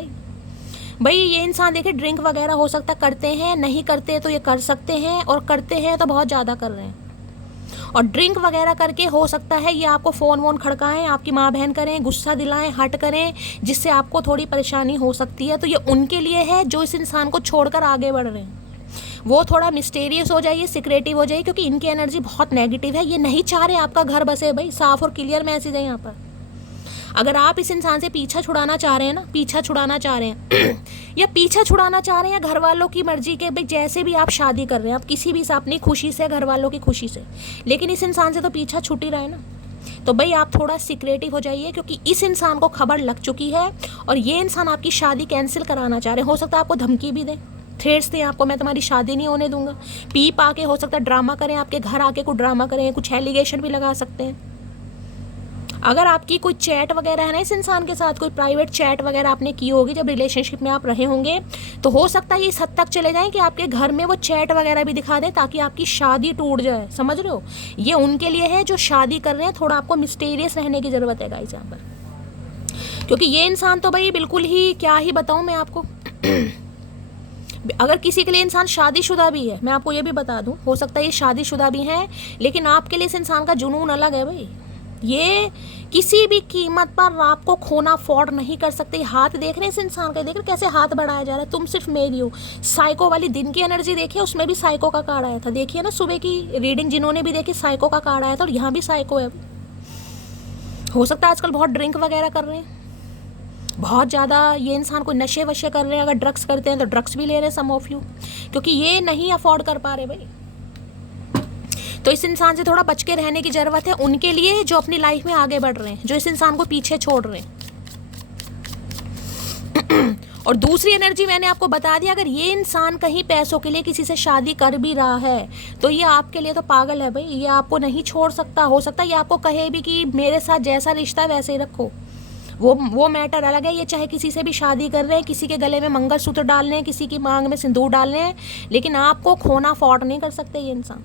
भाई ये इंसान देखिए ड्रिंक वगैरह हो सकता है करते हैं, नहीं करते तो ये कर सकते हैं, और करते हैं तो बहुत ज़्यादा कर रहे हैं। और ड्रिंक वगैरह करके हो सकता है ये आपको फ़ोन वोन खड़काएं, आपकी माँ बहन करें, गुस्सा दिलाएं, हट करें, जिससे आपको थोड़ी परेशानी हो सकती है। तो ये उनके लिए है जो इस इंसान को छोड़कर आगे बढ़ रहे हैं। वो थोड़ा मिस्टीरियस हो जाइए, सिक्रेटिव हो जाइए, क्योंकि इनकी एनर्जी बहुत नेगेटिव है। ये नहीं चाह रहे आपका घर बसे। भाई साफ और क्लियर मैसेज है यहाँ पर। अगर आप इस इंसान से पीछा छुड़ाना चाह रहे हैं ना, पीछा छुड़ाना चाह रहे हैं या पीछा छुड़ाना चाह रहे हैं घर वालों की मर्जी के, भाई जैसे भी आप शादी कर रहे हैं, आप किसी भी से अपनी खुशी से, घर वालों की खुशी से, लेकिन इस इंसान से तो पीछा छूट ही रहा है ना। तो भाई आप थोड़ा सिक्रेटिव हो जाइए, क्योंकि इस इंसान को खबर लग चुकी है और ये इंसान आपकी शादी कैंसिल कराना चाह रहे हैं। हो सकता है आपको धमकी भी दें, थ्रेट्स दें आपको, मैं तुम्हारी शादी नहीं होने दूंगा। पीप आके हो सकता है ड्रामा करें, आपके घर आके कुछ ड्रामा करें, कुछ एलिगेशन भी लगा सकते हैं। अगर आपकी कोई चैट वगैरह है ना इस इंसान के साथ, कोई प्राइवेट चैट वगैरह आपने की होगी जब रिलेशनशिप में आप रहे होंगे, तो हो सकता है ये इस हद तक चले जाएं कि आपके घर में वो चैट वगैरह भी दिखा दें ताकि आपकी शादी टूट जाए। समझ रहे हो, ये उनके लिए है जो शादी कर रहे हैं। थोड़ा आपको मिस्टीरियस रहने की ज़रूरत है गाइस यहाँ पर, क्योंकि ये इंसान तो भाई बिल्कुल ही, क्या ही बताऊँ मैं आपको। अगर किसी के लिए इंसान शादीशुदा भी है, मैं आपको ये भी बता दूं, हो सकता है ये शादीशुदा भी हैं, लेकिन आपके लिए इस इंसान का जुनून अलग है। भाई ये किसी भी कीमत पर आपको खोना अफोर्ड नहीं कर सकते। हाथ देख रहे हैं इस इंसान का, देख रहे कैसे हाथ बढ़ाया जा रहा है, तुम सिर्फ मेरी हो। साइको वाली दिन की एनर्जी देखिए, उसमें भी साइको का कार्ड आया था। देखिए ना सुबह की रीडिंग जिन्होंने भी देखी, साइको का कार्ड आया था और यहाँ भी साइको है। हो सकता है आजकल बहुत ड्रिंक वगैरह कर रहे हैं, बहुत ज़्यादा ये इंसान कोई नशे वशे कर रहे हैं। अगर ड्रग्स करते हैं तो ड्रग्स भी ले रहे हैं सम ऑफ यू, क्योंकि ये नहीं अफोर्ड कर पा रहे भाई। तो इस इंसान से थोड़ा बच के रहने की ज़रूरत है उनके लिए जो अपनी लाइफ में आगे बढ़ रहे हैं, जो इस इंसान को पीछे छोड़ रहे हैं। और दूसरी एनर्जी मैंने आपको बता दिया, अगर ये इंसान कहीं पैसों के लिए किसी से शादी कर भी रहा है तो ये आपके लिए तो पागल है भाई, ये आपको नहीं छोड़ सकता। हो सकता है ये आपको कहे भी कि मेरे साथ जैसा रिश्ता है वैसे ही रखो, वो मैटर अलग है। ये चाहे किसी से भी शादी कर रहे हैं, किसी के गले में मंगलसूत्र डाल रहे हैं, किसी की मांग में सिंदूर डाल रहे हैं, लेकिन आपको खोना अफोर्ड नहीं कर सकते ये इंसान।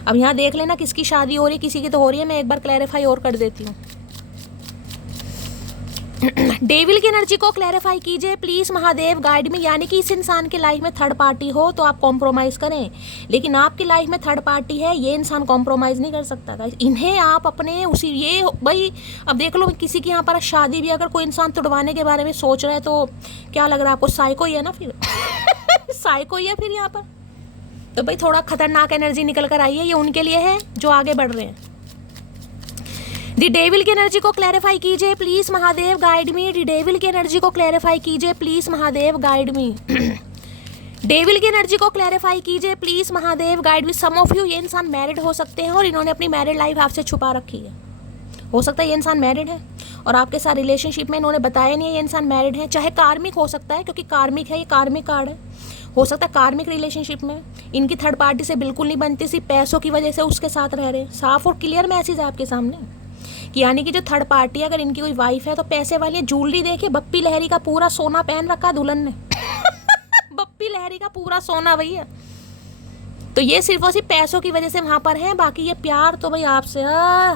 अब यहाँ देख लेना किसकी शादी हो रही है, किसी की तो हो रही है। मैं एक बार क्लैरिफाई और कर देती हूँ। डेविल की एनर्जी को क्लैरिफाई कीजिए प्लीज़ महादेव, गाइड में। यानी कि इस इंसान के लाइफ में थर्ड पार्टी हो तो आप कॉम्प्रोमाइज़ करें, लेकिन आपकी लाइफ में थर्ड पार्टी है, ये इंसान कॉम्प्रोमाइज़ नहीं कर सकता गाइस। इन्हें आप अपने उसी, ये भाई अब देख लो किसी की यहाँ पर शादी भी अगर कोई इंसान तुड़वाने के बारे में सोच रहा है तो क्या लग रहा है आपको, साइको ही है ना फिर। साइको ही है फिर यहाँ पर। तो भाई थोड़ा खतरनाक एनर्जी निकल कर आई है, ये उनके लिए है जो आगे बढ़ रहे हैं। दी डेविल की एनर्जी को क्लैरिफाई कीजिए please Mahadev, guide me. The devil की एनर्जी को क्लैरिफाई कीजिए please Mahadev, guide me. Devil की एनर्जी को क्लैरिफाई कीजिए please Mahadev, guide me. Some of you, ये इंसान मैरिड हो सकते हैं और इन्होंने अपनी मैरिड लाइफ आपसे छुपा रखी है। हो सकता है ये इंसान मैरिड है, और आपके साथ रिलेशनशिप में इन्होंने बताया नहीं है ये इंसान मैरिड है, चाहे कार्मिक हो सकता है क्योंकि कार्मिक है, ये कार्मिक कार्ड है, हो सकता है कार्मिक रिलेशनशिप में इनकी थर्ड पार्टी से बिल्कुल नहीं बनती, सिर्फ पैसों की वजह से उसके साथ रह रहे हैं। साफ और क्लियर मैसेज है आपके सामने कि यानी कि जो थर्ड पार्टी है, अगर इनकी कोई वाइफ है तो पैसे वाली है। ज्वेलरी देखिए, बप्पी लहरी का पूरा सोना पहन रखा दुल्हन ने बप्पी लहरी का पूरा सोना भैया। तो ये सिर्फ और सिर्फ पैसों की वजह से वहाँ पर है, बाकी ये प्यार तो भाई आपसे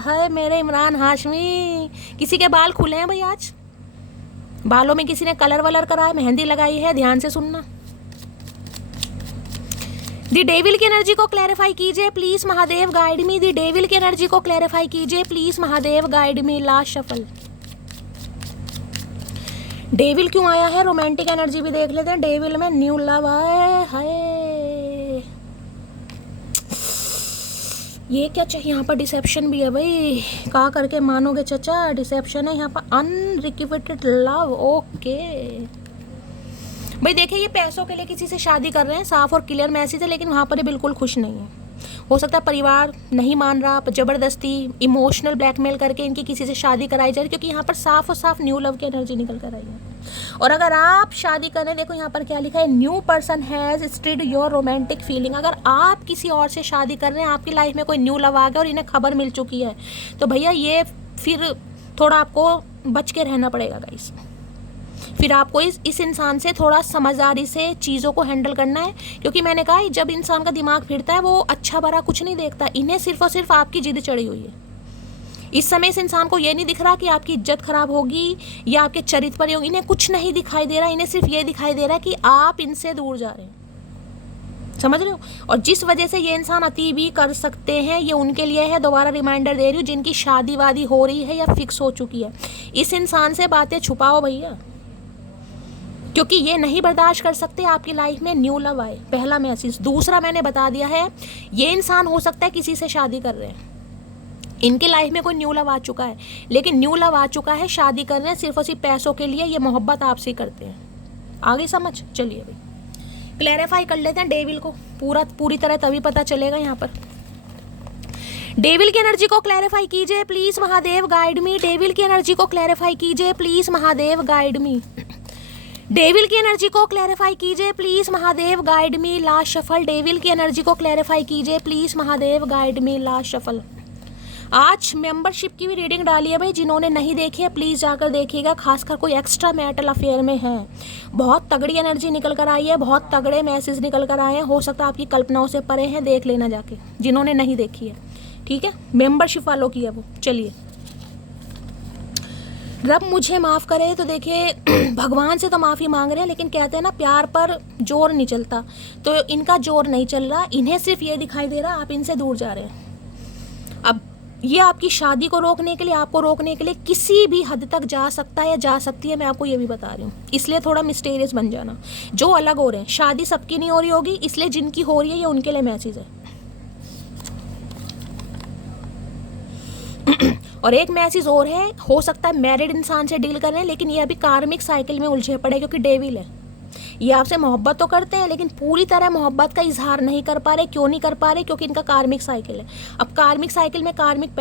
है मेरे इमरान हाशमी। किसी के बाल खुले हैं भाई आज, बालों में किसी ने कलर वलर करा है, मेहंदी लगाई है, ध्यान से सुनना। दी डेविल की एनर्जी को क्लैरिफाई कीजिए please Mahadev, guide me. The devil की एनर्जी को क्लैरिफाई कीजिए please Mahadev, guide me. Last shuffle. Devil क्यों आया है, रोमांटिक एनर्जी भी देख लेते हैं। डेविल में न्यू लव है, ये क्या चाहिए यहाँ पर? डिसेप्शन भी है भाई, कहा करके मानोगे चचा, डिसेप्शन है यहाँ पर। अनरिक्वेटेड लव, ओके भाई। देखिए ये पैसों के लिए किसी से शादी कर रहे हैं, साफ और क्लियर मैसेज है, लेकिन वहाँ पर ये बिल्कुल खुश नहीं है। हो सकता है परिवार नहीं मान रहा, ज़बरदस्ती इमोशनल ब्लैकमेल करके इनकी किसी से शादी कराई जा रही, क्योंकि यहाँ पर साफ और साफ न्यू लव की एनर्जी निकल कर आई है। और अगर आप शादी कर रहे हैं, देखो यहाँ पर क्या लिखा है, new person has stirred your romantic feeling. अगर आप किसी और से शादी कर रहे हैं, आपकी लाइफ में कोई न्यू लव आ गया और इन्हें खबर मिल चुकी है, तो भैया ये फिर थोड़ा आपको बच के रहना पड़ेगा गाइस। फिर आपको इस इंसान से थोड़ा समझदारी से चीज़ों को हैंडल करना है, क्योंकि मैंने कहा जब इंसान का दिमाग फिरता है वो अच्छा बुरा कुछ नहीं देखता, इन्हें सिर्फ और सिर्फ आपकी जिद चढ़ी हुई है। इस समय इस इंसान को ये नहीं दिख रहा कि आपकी इज्जत खराब होगी या आपके चरित्र पर होगी, इन्हें कुछ नहीं दिखाई दे रहा, इन्हें सिर्फ ये दिखाई दे रहा है कि आप इनसे दूर जा रहे हैं, समझ रहे हो। और जिस वजह से ये इंसान अति भी कर सकते हैं, ये उनके लिए है, दोबारा रिमाइंडर दे रही हूँ, जिनकी शादी वादी हो रही है या फिक्स हो चुकी है, इस इंसान से बातें छुपाओ भैया, क्योंकि ये नहीं बर्दाश्त कर सकते आपकी लाइफ में न्यू लव आए। पहला मैसेज। दूसरा मैंने बता दिया है, ये इंसान हो सकता है किसी से शादी कर रहे हैं, इनकी लाइफ में कोई न्यू लव आ चुका है, लेकिन न्यू लव आ चुका है, शादी कर रहे हैं सिर्फ और सिर्फ पैसों के लिए, ये मोहब्बत आपसे करते हैं। आगे समझ। चलिए भाई क्लैरिफाई कर लेते हैं डेविल को पूरी तरह, तभी पता चलेगा यहाँ पर। डेविल की एनर्जी को क्लैरिफाई कीजिए please Mahadev, guide me. Devil की एनर्जी को क्लैरिफाई कीजिए please Mahadev, guide me. Devil की एनर्जी को क्लैरिफाई कीजिए please Mahadev, guide me. Last shuffle. Devil की एनर्जी को क्लैरिफाई कीजिए please Mahadev, guide me. Last shuffle. आज मेंबरशिप की भी रीडिंग डाली है भाई, जिन्होंने नहीं देखी है प्लीज़ जाकर देखिएगा, खासकर कोई एक्स्ट्रा मैरिटल अफेयर में है। बहुत तगड़ी एनर्जी निकल कर आई है, बहुत तगड़े मैसेज निकल कर आए हैं, हो सकता है आपकी कल्पनाओं से परे हैं, देख लेना जाके जिन्होंने नहीं देखी है, ठीक है। मेंबरशिप वालों की है वो। चलिए, रब मुझे माफ़ करे। तो देखिए भगवान से तो माफ़ी मांग रहे हैं, लेकिन कहते हैं ना प्यार पर जोर नहीं चलता, तो इनका जोर नहीं चल रहा, इन्हें सिर्फ ये दिखाई दे रहा आप इनसे दूर जा रहे हैं। अब ये आपकी शादी को रोकने के लिए, आपको रोकने के लिए किसी भी हद तक जा सकता है या जा सकती है, मैं आपको ये भी बता रही हूँ, इसलिए थोड़ा मिस्टीरियस बन जाना। जो अलग हो रहे हैं, शादी सबकी नहीं हो रही होगी, इसलिए जिनकी हो रही है ये उनके लिए मैसेज है। और एक मैसेज और है, हो सकता है मैरिड इंसान से डील कर रहे हैं, लेकिन ये अभी कार्मिक साइकिल में उलझे पड़े, क्योंकि डेविल है। ये आपसे मोहब्बत तो करते हैं, लेकिन पूरी तरह मोहब्बत का इजहार नहीं कर पा रहे। क्यों नहीं कर पा रहे? क्योंकि इनका कार्मिक साइकिल है। अब कार्मिक साइकिल में कार्मिक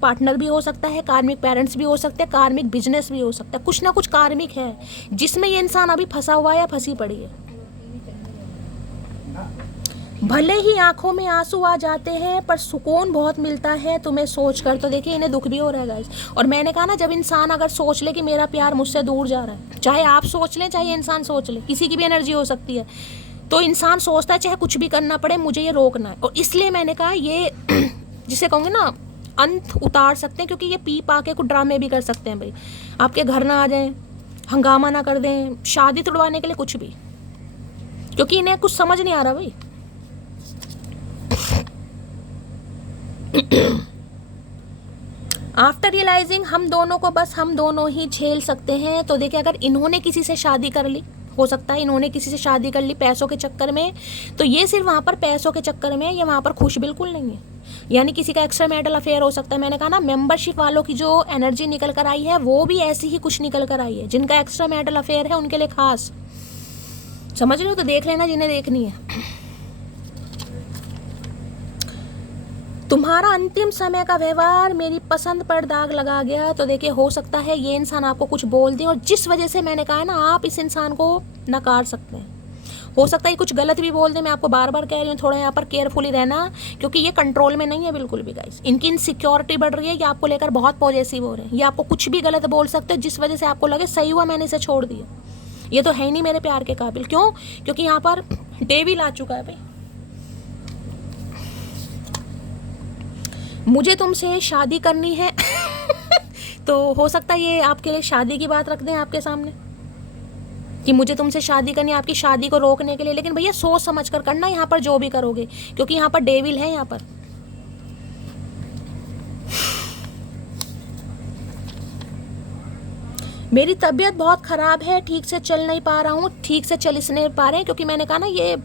पार्टनर भी हो सकता है, कार्मिक पेरेंट्स भी हो सकते हैं, कार्मिक बिजनेस भी हो सकता है, कुछ ना कुछ कार्मिक है जिसमें ये इंसान अभी फंसा हुआ है या फंसी पड़ी है। भले ही आंखों में आंसू आ जाते हैं, पर सुकून बहुत मिलता है तुम्हें सोचकर। तो देखिए इन्हें दुख भी हो रहा है गाइस। और मैंने कहा ना, जब इंसान अगर सोच ले कि मेरा प्यार मुझसे दूर जा रहा है, चाहे आप सोच लें चाहे इंसान सोच ले, किसी की भी एनर्जी हो सकती है, तो इंसान सोचता है चाहे कुछ भी करना पड़े मुझे ये रोकना है। और इसलिए मैंने कहा ये जिसे कहूँगे ना अंत उतार सकते हैं, क्योंकि ये पी पा के कुछ ड्रामे भी कर सकते हैं भाई, आपके घर ना आ जाएं, हंगामा ना कर दें, शादी तुड़वाने के लिए कुछ भी, क्योंकि इन्हें कुछ समझ नहीं आ रहा भाई। आफ्टर रियलाइजिंग हम दोनों को बस हम दोनों ही झेल सकते हैं। तो देखिए अगर इन्होंने किसी से शादी कर ली, हो सकता है इन्होंने किसी से शादी कर ली पैसों के चक्कर में, तो ये सिर्फ वहाँ पर पैसों के चक्कर में, ये वहाँ पर खुश बिल्कुल नहीं है, यानी किसी का एक्स्ट्रा मैरिटल अफेयर हो सकता है। मैंने कहा ना मेंबरशिप वालों की जो एनर्जी निकल कर आई है वो भी ऐसी ही कुछ निकल कर आई है, जिनका एक्स्ट्रा मैरिटल अफेयर है उनके लिए खास, समझ रहे हो। तो देख लेना जिन्हें देखनी है। तुम्हारा अंतिम समय का व्यवहार मेरी पसंद पर दाग लगा गया। तो देखिए, हो सकता है ये इंसान आपको कुछ बोल दे और जिस वजह से मैंने कहा है ना, आप इस इंसान को नकार सकते हैं। हो सकता है कुछ गलत भी बोल दे। मैं आपको बार बार कह रही हूँ, थोड़ा यहाँ पर केयरफुली रहना, क्योंकि ये कंट्रोल में नहीं है बिल्कुल भी गाइस। इनकी इनसिक्योरिटी बढ़ रही है, ये आपको लेकर बहुत पॉजेसिव हो रहे हैं। ये आपको कुछ भी गलत बोल सकते हैं जिस वजह से आपको लगे सही हुआ मैंने इसे छोड़ दिया, ये तो है ही नहीं मेरे प्यार के काबिल। क्यों? क्योंकि यहाँ पर डेविल आ चुका है भाई। मुझे तुमसे शादी करनी है तो हो सकता है ये आपके लिए शादी की बात रख दें आपके सामने कि मुझे तुमसे शादी करनी है, आपकी शादी को रोकने के लिए। लेकिन भैया सोच समझ कर करना यहाँ पर जो भी करोगे, क्योंकि यहाँ पर डेविल है। यहाँ पर मेरी तबीयत बहुत ख़राब है, ठीक से चल नहीं पा रहा हूँ, ठीक से चल इस नहीं पा रहे हैं, क्योंकि मैंने कहा ना ये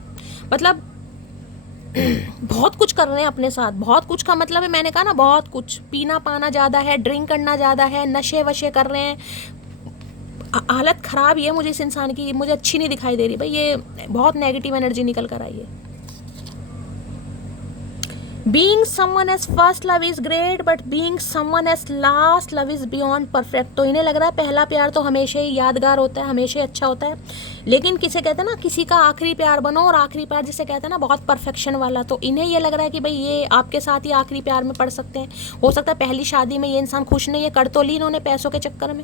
मतलब बहुत कुछ कर रहे हैं अपने साथ। बहुत कुछ का मतलब है, मैंने कहा ना बहुत कुछ, पीना पाना ज़्यादा है, ड्रिंक करना ज़्यादा है, नशे वशे कर रहे हैं। हालत ख़राब ही है मुझे इस इंसान की, मुझे अच्छी नहीं दिखाई दे रही भाई। ये बहुत नेगेटिव एनर्जी निकल कर आई है। Being someone as first love is great, but being someone as last love is beyond perfect। तो इन्हें लग रहा है पहला प्यार तो हमेशा ही यादगार होता है, हमेशा ही अच्छा होता है, लेकिन किसे कहते हैं ना, किसी का आखिरी प्यार बनो, और आखिरी प्यार जिसे कहते हैं ना बहुत परफेक्शन वाला। तो इन्हें ये लग रहा है कि भाई ये आपके साथ ही आखिरी प्यार में पड़ सकते हैं। हो सकता है पहली शादी में ये इंसान खुश नहीं है, कर तो ली इन्होंने पैसों के चक्कर में।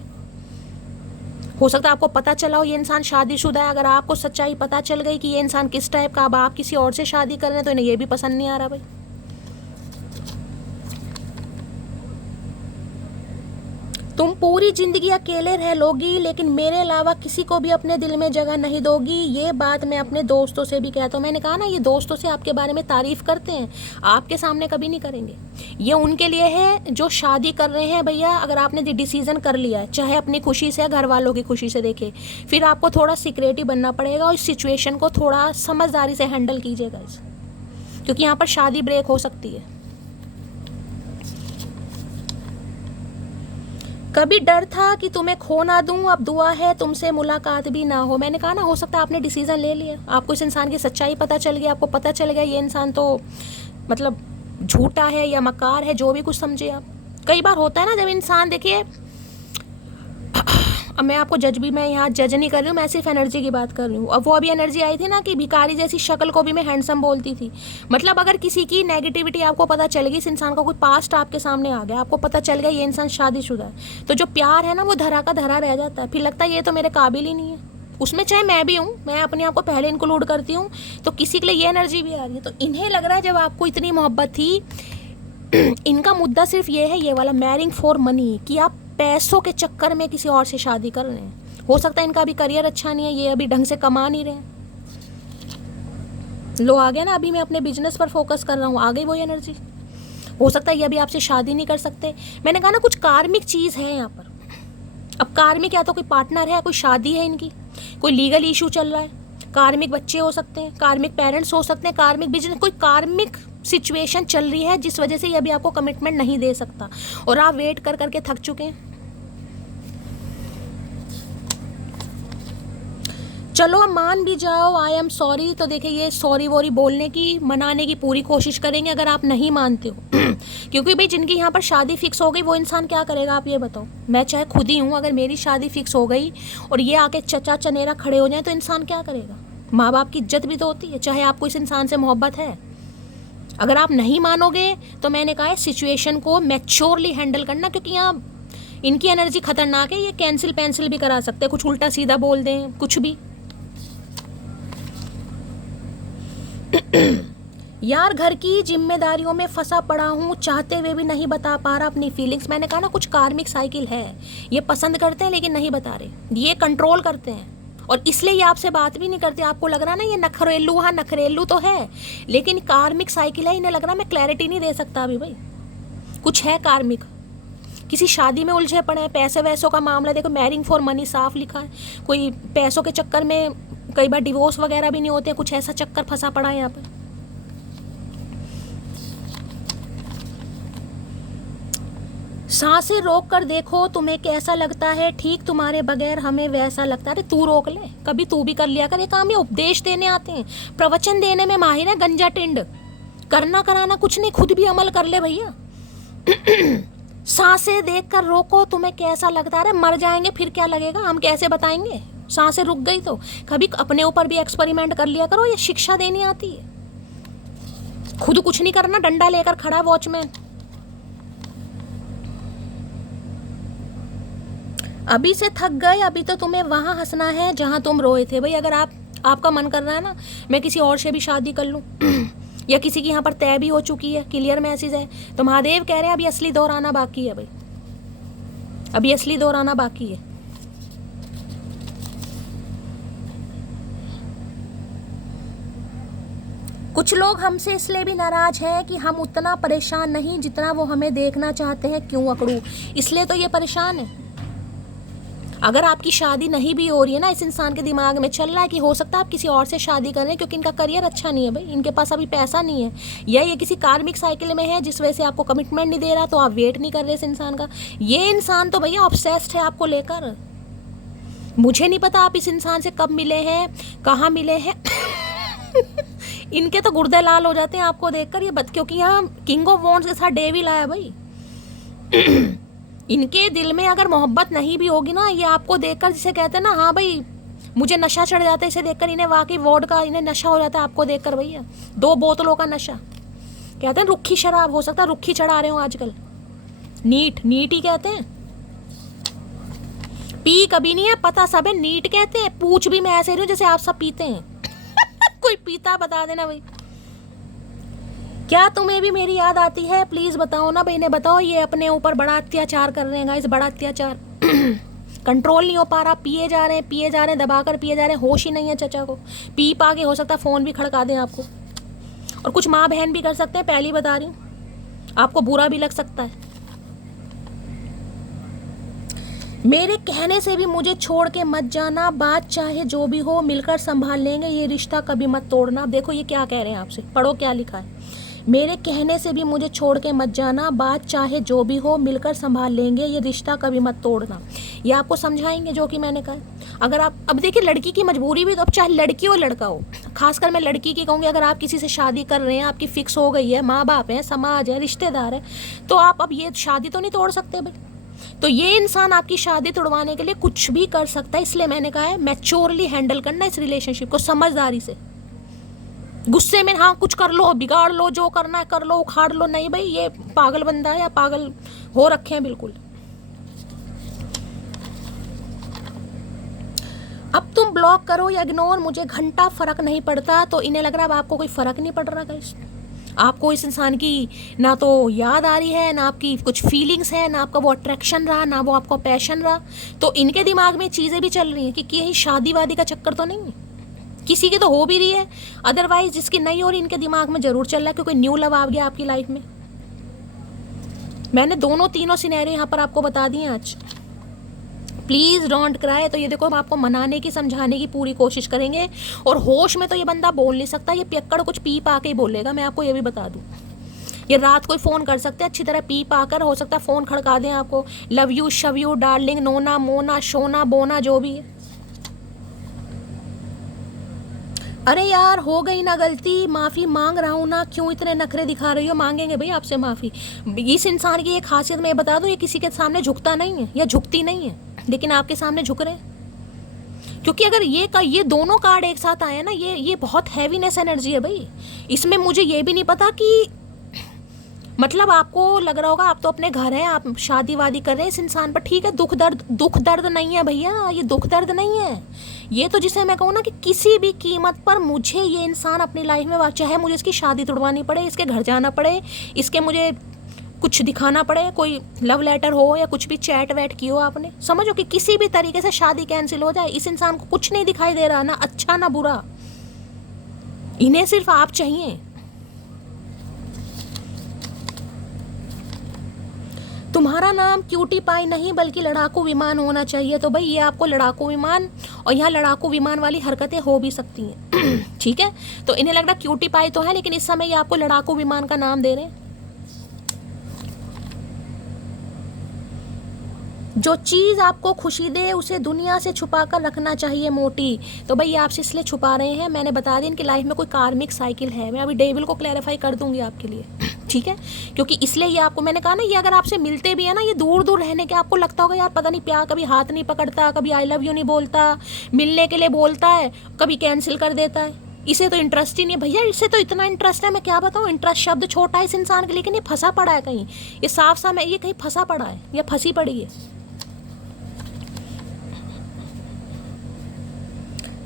हो सकता है आपको पता चला हो ये इंसान शादीशुदा है। अगर आपको सच्चाई पता चल गई कि ये इंसान किस टाइप का, अब आप किसी और से शादी कर रहे हैं, तो इन्हें ये भी पसंद नहीं आ रहा भाई। तुम पूरी जिंदगी अकेले रह लोगी, लेकिन मेरे अलावा किसी को भी अपने दिल में जगह नहीं दोगी। ये बात मैं अपने दोस्तों से भी कहता हूँ। मैंने कहा ना, ये दोस्तों से आपके बारे में तारीफ करते हैं, आपके सामने कभी नहीं करेंगे। ये उनके लिए है जो शादी कर रहे हैं भैया। अगर आपने डिसीजन कर लिया है, चाहे अपनी खुशी से या घर वालों की खुशी से, देखे, फिर आपको थोड़ा सिक्योरिटी बनना पड़ेगा और इस सिचुएशन को थोड़ा समझदारी से हैंडल कीजिएगा, क्योंकि यहाँ पर शादी ब्रेक हो सकती है। कभी डर था कि तुम्हें खो ना दूं, अब दुआ है तुमसे मुलाकात भी ना हो। मैंने कहा ना, हो सकता है आपने डिसीजन ले लिया, आपको इस इंसान की सच्चाई पता चल गई, आपको पता चल गया ये इंसान तो मतलब झूठा है या मकार है, जो भी कुछ समझे आप। कई बार होता है ना जब इंसान, देखिए अब मैं आपको मैं यहाँ जज नहीं कर रही हूँ, मैं सिर्फ एनर्जी की बात कर रही हूँ। अब वो अभी एनर्जी आई थी ना कि भिखारी जैसी शक्ल को भी मैं हैंडसम बोलती थी। मतलब अगर किसी की नेगेटिविटी आपको पता चल गई, इस इंसान का कोई पास्ट आपके सामने आ गया, आपको पता चल गया ये इंसान शादीशुदा है, तो जो प्यार है ना वो धरा का धरा रह जाता है। फिर लगता है ये तो मेरे काबिल ही नहीं है। उसमें चाहे मैं भी हूँ, मैं अपने आप को पहले इंक्लूड करती हूँ, तो किसी के लिए ये एनर्जी भी आ रही है। तो इन्हें लग रहा है जब आपको इतनी मोहब्बत थी, इनका मुद्दा सिर्फ ये है, ये वाला मैरिंग फॉर मनी, कि आप पैसों के चक्कर में किसी और से शादी कर रहे हैं। हो सकता है इनका अभी करियर अच्छा नहीं है, ये अभी ढंग से कमा नहीं रहे। लो आ गया ना, अभी मैं अपने बिजनेस पर फोकस कर रहा हूँ, आ गई वही एनर्जी। हो सकता है ये अभी आपसे शादी नहीं कर सकते। मैंने कहा ना, कुछ कार्मिक चीज़ है यहाँ पर। अब कार्मिक या तो कोई पार्टनर है, कोई शादी है इनकी, कोई लीगल इशू चल रहा है, कार्मिक बच्चे हो सकते हैं, कार्मिक पेरेंट्स हो सकते हैं, कार्मिक बिजनेस, कोई कार्मिक सिचुएशन चल रही है जिस वजह से ये अभी आपको कमिटमेंट नहीं दे सकता और आप वेट कर करके थक चुके हैं। चलो अब मान भी जाओ, आई एम सॉरी। तो देखिए, ये सॉरी वॉरी बोलने की, मनाने की पूरी कोशिश करेंगे अगर आप नहीं मानते हो क्योंकि भाई जिनकी यहाँ पर शादी फिक्स हो गई वो इंसान क्या करेगा आप ये बताओ। मैं चाहे खुद ही हूँ, अगर मेरी शादी फिक्स हो गई और ये आके चचा चनेरा खड़े हो जाए तो इंसान क्या करेगा। माँ बाप की इज्जत भी तो होती है, चाहे आपको इस इंसान से मोहब्बत है। अगर आप नहीं मानोगे तो मैंने कहा है सिचुएशन को मैच्योरली हैंडल करना, क्योंकि यहाँ इनकी एनर्जी खतरनाक है। ये कैंसिल पेंसिल भी करा सकते हैं, कुछ उल्टा सीधा बोल दें, कुछ भी। यार घर की जिम्मेदारियों में फंसा पड़ा हूँ, चाहते हुए भी नहीं बता पा रहा अपनी फीलिंग्स। मैंने कहा ना, कुछ कार्मिक साइकिल है। ये पसंद करते हैं लेकिन नहीं बता रहे, ये कंट्रोल करते हैं और इसलिए ये आपसे बात भी नहीं करते। आपको लग रहा ना ये नखरेलू, हाँ नखरेलू तो है, लेकिन कार्मिक साइकिल है। इन्हें लग रहा मैं क्लैरिटी नहीं दे सकता अभी भाई, कुछ है कार्मिक। किसी शादी में उलझे पड़े हैं, पैसे वैसों का मामला। देखो मैरिंग फॉर मनी साफ लिखा है, कोई पैसों के चक्कर में कई बार डिवोर्स वगैरह भी नहीं होते, कुछ ऐसा चक्कर फंसा पड़ा है यहाँ पे। सांसें रोक कर देखो तुम्हें कैसा लगता है, ठीक तुम्हारे बगैर हमें वैसा लगता है। अरे तू रोक ले, कभी तू भी कर लिया कर ये काम। ये उपदेश देने आते हैं, प्रवचन देने में माहिर है, गंजा टिंड। करना कराना कुछ नहीं, खुद भी अमल कर ले भैया। सांसें देखकर रोको, तुम्हें कैसा लगता है? मर जाएंगे फिर क्या लगेगा, हम कैसे बताएंगे? सांसें रुक गई तो कभी अपने ऊपर भी एक्सपेरिमेंट कर लिया करो। ये शिक्षा देनी आती है, खुद कुछ नहीं करना, डंडा लेकर खड़ा वॉचमैन। अभी से थक गए, अभी तो तुम्हें वहां हंसना है जहां तुम रोए थे। भाई अगर आपका मन कर रहा है ना मैं किसी और से भी शादी कर लूं या किसी की यहाँ पर तय भी हो चुकी है, क्लियर मैसेज है, तो महादेव कह रहे हैं अभी असली दौर आना बाकी है भाई, अभी असली दौर आना बाकी है। कुछ लोग हमसे इसलिए भी नाराज हैं कि हम उतना परेशान नहीं जितना वो हमें देखना चाहते हैं। क्यों अकड़ू? इसलिए तो ये परेशान है। अगर आपकी शादी नहीं भी हो रही है ना, इस इंसान के दिमाग में चल रहा है कि हो सकता है आप किसी और से शादी करें क्योंकि इनका करियर अच्छा नहीं है भाई, इनके पास अभी पैसा नहीं है, या ये किसी कार्मिक साइकिल में है जिस वजह से आपको कमिटमेंट नहीं दे रहा, तो आप वेट नहीं कर रहे इस इंसान का। ये इंसान तो भैया ऑब्सेस्ड है आपको लेकर। मुझे नहीं पता आप इस इंसान से कब मिले हैं, कहाँ मिले हैं। इनके तो गुर्दे लाल हो जाते हैं आपको देखकर ये क्योंकि यहाँ किंग ऑफ वॉन्ड्स के साथ डेविल आया भाई। इनके दिल में अगर मोहब्बत नहीं भी होगी ना, ये आपको देखकर जिसे कहते हैं ना, हाँ भाई मुझे नशा चढ़ जाता है इसे देखकर, इन्हें वाकई वॉड का इन्हें नशा हो जाता है आपको देखकर भैया, 2 बोतलों का नशा। कहते हैं रुक्खी शराब, हो सकता है रुक्खी चढ़ा रहे हो आजकल, नीट ही कहते हैं। पी कभी नहीं है, पता सब है, नीट कहते हैं। पूछ भी मैं ऐसे रही हूँ जैसे आप सब पीते हैं। कोई पीता बता देना भाई। क्या तुम्हें भी मेरी याद आती है? प्लीज बताओ ना भाई, इन्हें बताओ। ये अपने ऊपर बड़ा अत्याचार कर रहे हैं गाइस, बड़ा अत्याचार। कंट्रोल नहीं हो पा रहा, पिए जा रहे हैं, दबाकर पिए जा रहे हैं, होश ही नहीं है चचा को। पी पा के हो सकता है फोन भी खड़का दें आपको, और कुछ माँ बहन भी कर सकते हैं, पहली बता रही हूँ, आपको बुरा भी लग सकता है। मेरे कहने से भी मुझे छोड़ के मत जाना, बात चाहे जो भी हो मिलकर संभाल लेंगे, ये रिश्ता कभी मत तोड़ना। देखो ये क्या कह रहे हैं आपसे, पढ़ो क्या लिखा है। मेरे कहने से भी मुझे छोड़ के मत जाना, बात चाहे जो भी हो मिलकर संभाल लेंगे, ये रिश्ता कभी मत तोड़ना। ये आपको समझाएंगे जो कि मैंने कहा। अगर आप अब देखिए, लड़की की मजबूरी भी, तो अब चाहे लड़की हो लड़का हो, खासकर मैं लड़की की कहूँगी, अगर आप किसी से शादी कर रहे हैं, आपकी फिक्स हो गई है, माँ बाप है, समाज है, रिश्तेदार है, तो आप अब ये शादी तो नहीं तोड़ सकते भाई। तो ये इंसान आपकी शादी तोड़वाने के लिए कुछ भी कर सकता है, इसलिए मैंने कहा है मैच्योरली हैंडल करना इस रिलेशनशिप को, समझदारी से। गुस्से में हाँ कुछ कर लो, बिगाड़ लो, जो करना है कर लो, उखाड़ लो, नहीं भाई, ये पागल बंदा है या पागल हो रखे हैं बिल्कुल। अब तुम ब्लॉक करो या इग्नोर, मुझे घंटा फर्क नहीं पड़ता। तो इन्हें लग रहा है आपको कोई फर्क नहीं पड़ रहा गाइस, आपको इस इंसान की ना तो याद आ रही है, ना आपकी कुछ फीलिंग्स है, ना आपका वो अट्रैक्शन रहा, ना वो आपका पैशन रहा। तो इनके दिमाग में चीज़ें भी चल रही हैं कि यही शादी वादी का चक्कर तो नहीं है, किसी की तो हो भी रही है, अदरवाइज जिसकी नहीं हो रही इनके दिमाग में जरूर चल रहा है कि कोई न्यू लव आ गया आपकी लाइफ में। मैंने तीनों सिनेरियो यहाँ पर आपको बता दिए आज। Please don't cry. तो ये देखो, हम आपको मनाने की, समझाने की पूरी कोशिश करेंगे, और होश में तो ये बंदा बोल नहीं सकता, ये पियक्कड़ कुछ पी पा के ही बोलेगा, मैं आपको ये भी बता दूं। ये रात को फ़ोन कर सकते हैं अच्छी तरह पी पा कर, हो सकता है फ़ोन खड़का दें आपको, लव यू, शव यू, डार्लिंग, नोना, मोना, शोना, बोना, जो भी है। अरे यार हो गई ना गलती, माफ़ी मांग रहा हूँ ना, क्यों इतने नखरे दिखा रही हो? मांगेंगे भाई आपसे माफ़ी। इस इंसान की एक खासियत मैं बता दूँ, ये किसी के सामने झुकता नहीं है या झुकती नहीं है, लेकिन आपके सामने झुक रहे हैं। क्योंकि अगर ये दोनों कार्ड एक साथ आए ना, ये बहुत हैवीनेस एनर्जी है भाई। इसमें मुझे ये भी नहीं पता कि मतलब आपको लग रहा होगा आप तो अपने घर हैं, आप शादी वादी कर रहे हैं इस इंसान पर, ठीक है, दुख दर्द नहीं है भैया, ये दुख दर्द नहीं है। ये तो जिसे मैं कहूँ ना कि किसी भी कीमत पर मुझे ये इंसान अपनी लाइफ में, चाहे मुझे इसकी शादी तोड़वानी पड़े, इसके घर जाना पड़े, इसके मुझे कुछ दिखाना पड़े, कोई लव लेटर हो या कुछ भी चैट वैट की हो आपने, समझो कि किसी भी तरीके से शादी कैंसिल हो जाए, इस इंसान को कुछ नहीं दिखाई दे रहा, ना अच्छा ना बुरा, इन्हें सिर्फ आप चाहिए। तुम्हारा नाम क्यूटी पाई नहीं बल्कि लड़ाकू विमान होना चाहिए। तो भाई ये आपको लड़ाकू विमान, और यहाँ लड़ाकू विमान वाली हरकतें हो भी सकती हैं। ठीक है, तो इन्हें लग रहा क्यूटी पाई तो है, लेकिन इस समय ये आपको लड़ाकू विमान का नाम दे रहे हैं। जो चीज़ आपको खुशी दे उसे दुनिया से छुपा कर रखना चाहिए मोटी। तो भाई आपसे इसलिए छुपा रहे हैं, मैंने बता दिया इनकी लाइफ में कोई कार्मिक साइकिल है। मैं अभी डेविल को क्लैरिफाई कर दूंगी आपके लिए, ठीक है। क्योंकि इसलिए ये आपको मैंने कहा ना, ये अगर आपसे मिलते भी है ना, ये दूर दूर रहने के आपको लगता होगा यार पता नहीं प्यार, कभी हाथ नहीं पकड़ता, कभी आई लव यू नहीं बोलता, मिलने के लिए बोलता है कभी कैंसिल कर देता है, इसे तो इंटरेस्ट ही नहीं है। भैया इसे तो इतना इंटरेस्ट है, मैं क्या बताऊँ। इंटरेस्ट शब्द छोटा है इस इंसान के, लेकिन ये फंसा पड़ा है कहीं, ये साफ साफ है, ये कहीं फंसा पड़ा है या फंसी पड़ी है।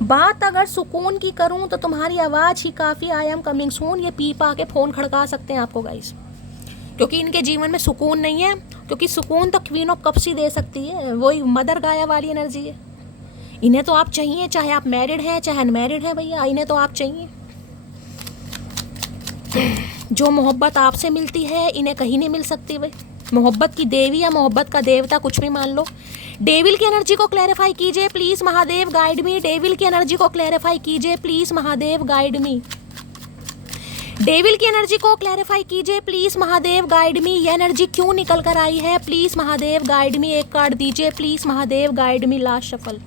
बात अगर सुकून की करूं तो तुम्हारी आवाज़ ही काफ़ी, आई एम कमिंग सून। ये पी पा के फ़ोन खड़का सकते हैं आपको गाइस, क्योंकि इनके जीवन में सुकून नहीं है। क्योंकि सुकून तो क्वीन ऑफ कप्स ही दे सकती है, वही मदर गाया वाली एनर्जी है। इन्हें तो आप चाहिए, चाहे आप मैरिड हैं चाहे अनमैरिड हैं भैया, इन्हें तो आप चाहिए। जो मोहब्बत आपसे मिलती है इन्हें कहीं नहीं मिल सकती भाई। मोहब्बत की देवी या मोहब्बत का देवता कुछ भी मान लो। डेविल की एनर्जी को क्लैरिफाई कीजिए please Mahadev, guide me. Devil की एनर्जी को क्लैरिफाई कीजिए please Mahadev, guide me. Devil की एनर्जी को क्लैरिफाई कीजिए प्लीज महादेव, गाइड मी। ये एनर्जी क्यों निकल कर आई है प्लीज महादेव, गाइड मी। एक कार्ड दीजिए please Mahadev, guide me. Last shuffle.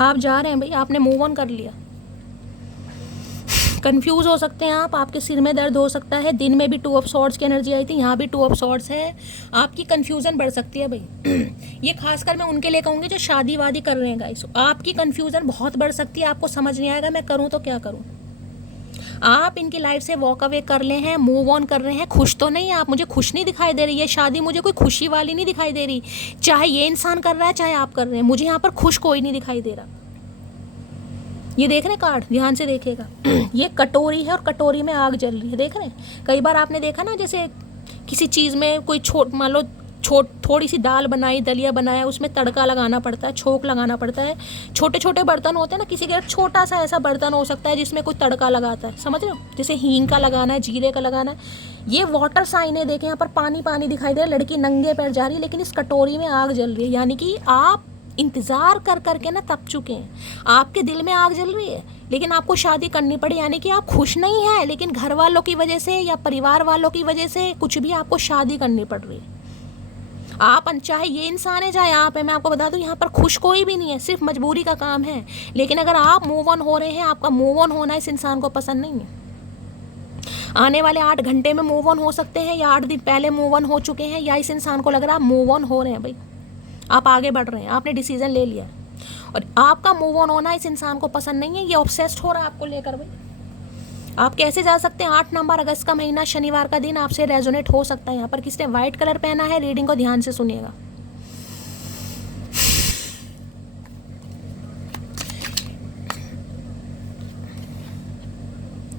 आप जा रहे हैं भाई, आपने मूव ऑन कर लिया। कंफ्यूज हो सकते हैं आप, आपके सिर में दर्द हो सकता है। दिन में भी 2 ऑफ सॉर्ड्स की एनर्जी आई थी, यहाँ भी 2 ऑफ सॉर्ड्स है। आपकी कंफ्यूजन बढ़ सकती है भाई। ये खासकर मैं उनके लिए कहूँगी जो शादी वादी कर रहे हैं गाइस। आपकी कंफ्यूजन बहुत बढ़ सकती है, आपको समझ नहीं आएगा मैं करूँ तो क्या करूँ। आप इनकी लाइफ से वॉक अवे कर ले हैं, मूव ऑन कर रहे हैं। खुश तो नहीं, आप मुझे खुश नहीं दिखाई दे रही है शादी, मुझे कोई खुशी वाली नहीं दिखाई दे रही। चाहे ये इंसान कर रहा है चाहे आप कर रहे हैं, मुझे यहाँ पर खुश कोई नहीं दिखाई दे रहा। ये देख रहे हैं कार्ड, ध्यान से देखिएगा। ये कटोरी है और कटोरी में आग जल रही है, देख रहे हैं। कई बार आपने देखा ना, जैसे किसी चीज़ में कोई मान लो थोड़ी सी दाल बनाई, दलिया बनाया, उसमें तड़का लगाना पड़ता है, छोंक लगाना पड़ता है। छोटे छोटे बर्तन होते हैं ना, किसी का छोटा सा ऐसा बर्तन हो सकता है जिसमें कोई तड़का लगाता है, समझ रहे हो। जैसे हींग का लगाना है, जीरे का लगाना है। ये वाटर साइन है, देखें यहाँ पर पानी पानी दिखाई दे रहा है। लड़की नंगे पैर जा रही है, लेकिन इस कटोरी में आग जल रही है। यानी कि आप इंतज़ार कर करके ना तप चुके हैं, आपके दिल में आग जल रही है, लेकिन आपको शादी करनी पड़ी। यानी कि आप खुश नहीं हैं, लेकिन घर वालों की वजह से या परिवार वालों की वजह से कुछ भी आपको शादी करनी पड़ रही है। आप चाहे ये इंसान है चाहे आप है, मैं आपको बता दूं यहाँ पर खुश कोई भी नहीं है, सिर्फ मजबूरी का काम है। लेकिन अगर आप मूव ऑन हो रहे हैं, आपका मूव ऑन होना इस इंसान को पसंद नहीं है। आने वाले 8 घंटे में मूव ऑन हो सकते हैं, या 8 दिन पहले मूव ऑन हो चुके हैं, या इस इंसान को लग रहा है आप मूव ऑन हो रहे हैं भाई, आप आगे बढ़ रहे हैं, आपने डिसीजन ले लिया। और आपका मूव ऑन होना इस इंसान को पसंद नहीं है, ये ऑब्सेस्ड हो रहा है आपको लेकर भाई। आप कैसे जा सकते हैं। 8 नवंबर अगस्त का महीना, शनिवार का दिन आपसे रेजोनेट हो सकता है। यहाँ पर किसने व्हाइट कलर पहना है, रीडिंग को ध्यान से सुनिएगा।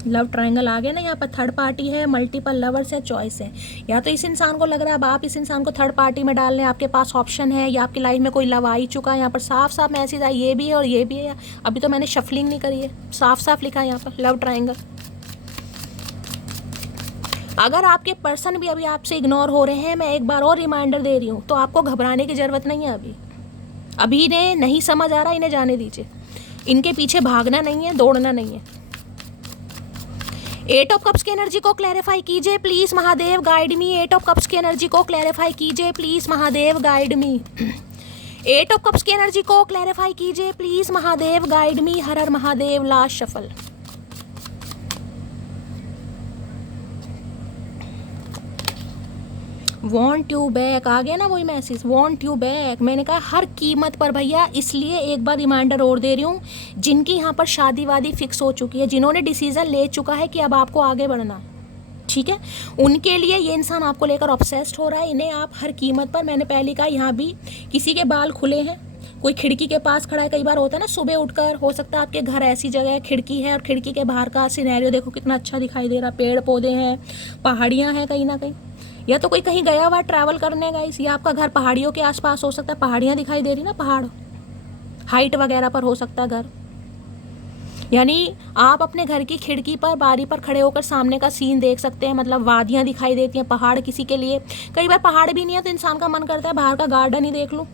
लव ट्रायंगल आ गया ना, यहाँ पर थर्ड पार्टी है, मल्टीपल लवर्स है, चॉइस है। या तो इस इंसान को लग रहा है अब आप इस इंसान को थर्ड पार्टी में डाल लें, आपके पास ऑप्शन है, या आपकी लाइफ में कोई लव आ ही चुका है। यहाँ पर साफ साफ मैसेज है, ये भी है और ये भी है। अभी तो मैंने शफलिंग नहीं करी है, साफ साफ लिखा है यहाँ पर लव ट्रायंगल। अगर आपके पर्सन भी अभी आपसे इग्नोर हो रहे हैं, मैं एक बार और रिमाइंडर दे रही हूँ, तो आपको घबराने की ज़रूरत नहीं है। अभी इन्हें नहीं समझ आ रहा, इन्हें जाने दीजिए। इनके पीछे भागना नहीं है, दौड़ना नहीं है। 8 ऑफ कप्स की एनर्जी को क्लैरिफाई कीजिए please Mahadev, guide me. 8 of cups की एनर्जी को क्लैरिफाई कीजिए please Mahadev, guide me. 8 of cups की एनर्जी को क्लैरिफाई कीजिए प्लीज महादेव, गाइड मी। हर हर Mahadev. Last shuffle. Want you back आ गया ना, वही मैसेज, वॉन्ट यू बैक। मैंने कहा हर कीमत पर भैया, इसलिए एक बार रिमाइंडर और दे रही हूँ, जिनकी यहाँ पर शादी वादी फिक्स हो चुकी है, जिन्होंने डिसीजन ले चुका है कि अब आपको आगे बढ़ना, ठीक है, उनके लिए ये इंसान आपको लेकर ऑब्सेस्ड हो रहा है। इन्हें आप हर कीमत पर, मैंने पहले कहा, यहाँ भी किसी के बाल खुले हैं, कोई खिड़की के पास खड़ा है। कई बार होता है ना, सुबह उठकर, हो सकता है आपके घर ऐसी जगह है, खिड़की है और खिड़की के बाहर का सिनेरियो देखो कितना अच्छा दिखाई दे रहा, पेड़ पौधे हैं, पहाड़ियाँ हैं कहीं ना कहीं, या तो कोई कहीं गया हुआ ट्रैवल करने गाइस, या आपका घर पहाड़ियों के आसपास हो सकता है, पहाड़ियाँ दिखाई दे रही ना, पहाड़ हाइट वगैरह पर हो सकता है घर। यानी आप अपने घर की खिड़की पर, बारी पर खड़े होकर सामने का सीन देख सकते हैं, मतलब वादियाँ दिखाई देती हैं, पहाड़ किसी के लिए। कई बार पहाड़ भी नहीं है तो इंसान का मन करता है बाहर का गार्डन ही देख लूँ।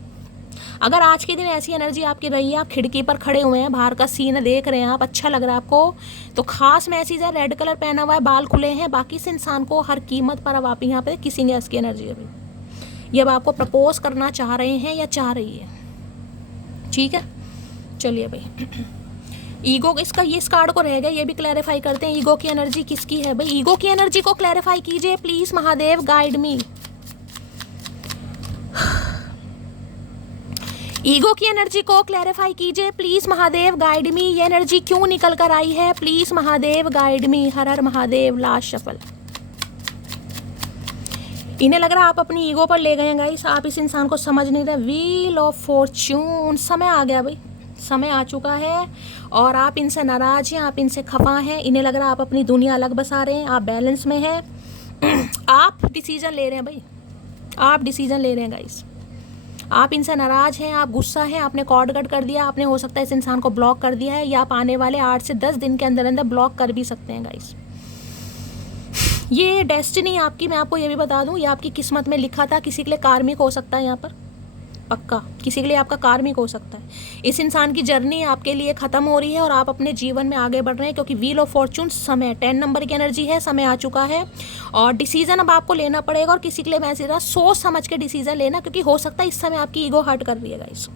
अगर आज के दिन ऐसी एनर्जी आपकी रही है, आप खिड़की पर खड़े हुए हैं, बाहर का सीन देख रहे हैं आप, अच्छा लग रहा है आपको, तो खास मैसेज है, रेड कलर पहना हुआ है, बाल खुले हैं, बाकी इस इंसान को हर कीमत पर अब आप यहाँ पे किसिंग गैस की एनर्जी है भाई। ये अब आपको प्रपोज करना चाह रहे हैं या चाह रही है, ठीक है। चलिए भाई, ईगो इसका ये इस कार्ड को रह गया, ये भी क्लैरिफाई करते हैं। ईगो की एनर्जी किसकी है भाई? ईगो की एनर्जी को क्लैरिफाई कीजिए please Mahadev, guide me. Ego की एनर्जी को क्लैरिफाई कीजिए प्लीज महादेव, गाइड मी। ये एनर्जी क्यों निकल कर आई है? Please Mahadev, guide me. हर हर महादेव। Last shuffle. इन्हें लग रहा है आप अपनी ईगो पर ले गए हैं गाइस, आप इस इंसान को समझ नहीं रहे। व्हील ऑफ फॉर्च्यून, समय आ गया भाई, समय आ चुका है और आप इनसे नाराज हैं, आप इनसे खफा हैं। इन्हें लग रहा है आप अपनी दुनिया अलग बसा रहे हैं, आप बैलेंस में हैं। आप डिसीजन ले रहे हैं भाई, आप डिसीजन ले रहे हैं गाइस। आप इनसे नाराज हैं, आप गुस्सा हैं, आपने कॉर्ड कट कर दिया, आपने हो सकता है इस इंसान को ब्लॉक कर दिया है, या आप आने वाले 8 से 10 दिन के अंदर अंदर ब्लॉक कर भी सकते हैं गाइस। ये डेस्टिनी आपकी, मैं आपको ये भी बता दूं, ये आपकी किस्मत में लिखा था। किसी के लिए कार्मिक हो सकता है यहाँ पर, पक्का किसी के लिए आपका कार्मिक हो सकता है। इस इंसान की जर्नी आपके लिए खत्म हो रही है और आप अपने जीवन में आगे बढ़ रहे हैं, क्योंकि व्हील ऑफ फॉर्चून समय 10 नंबर की एनर्जी है, समय आ चुका है और डिसीजन अब आपको लेना पड़ेगा। और किसी के लिए मैं सीधा सोच समझ के डिसीजन लेना, क्योंकि हो सकता है इस समय आपकी ईगो हर्ट कर रही है गाइस।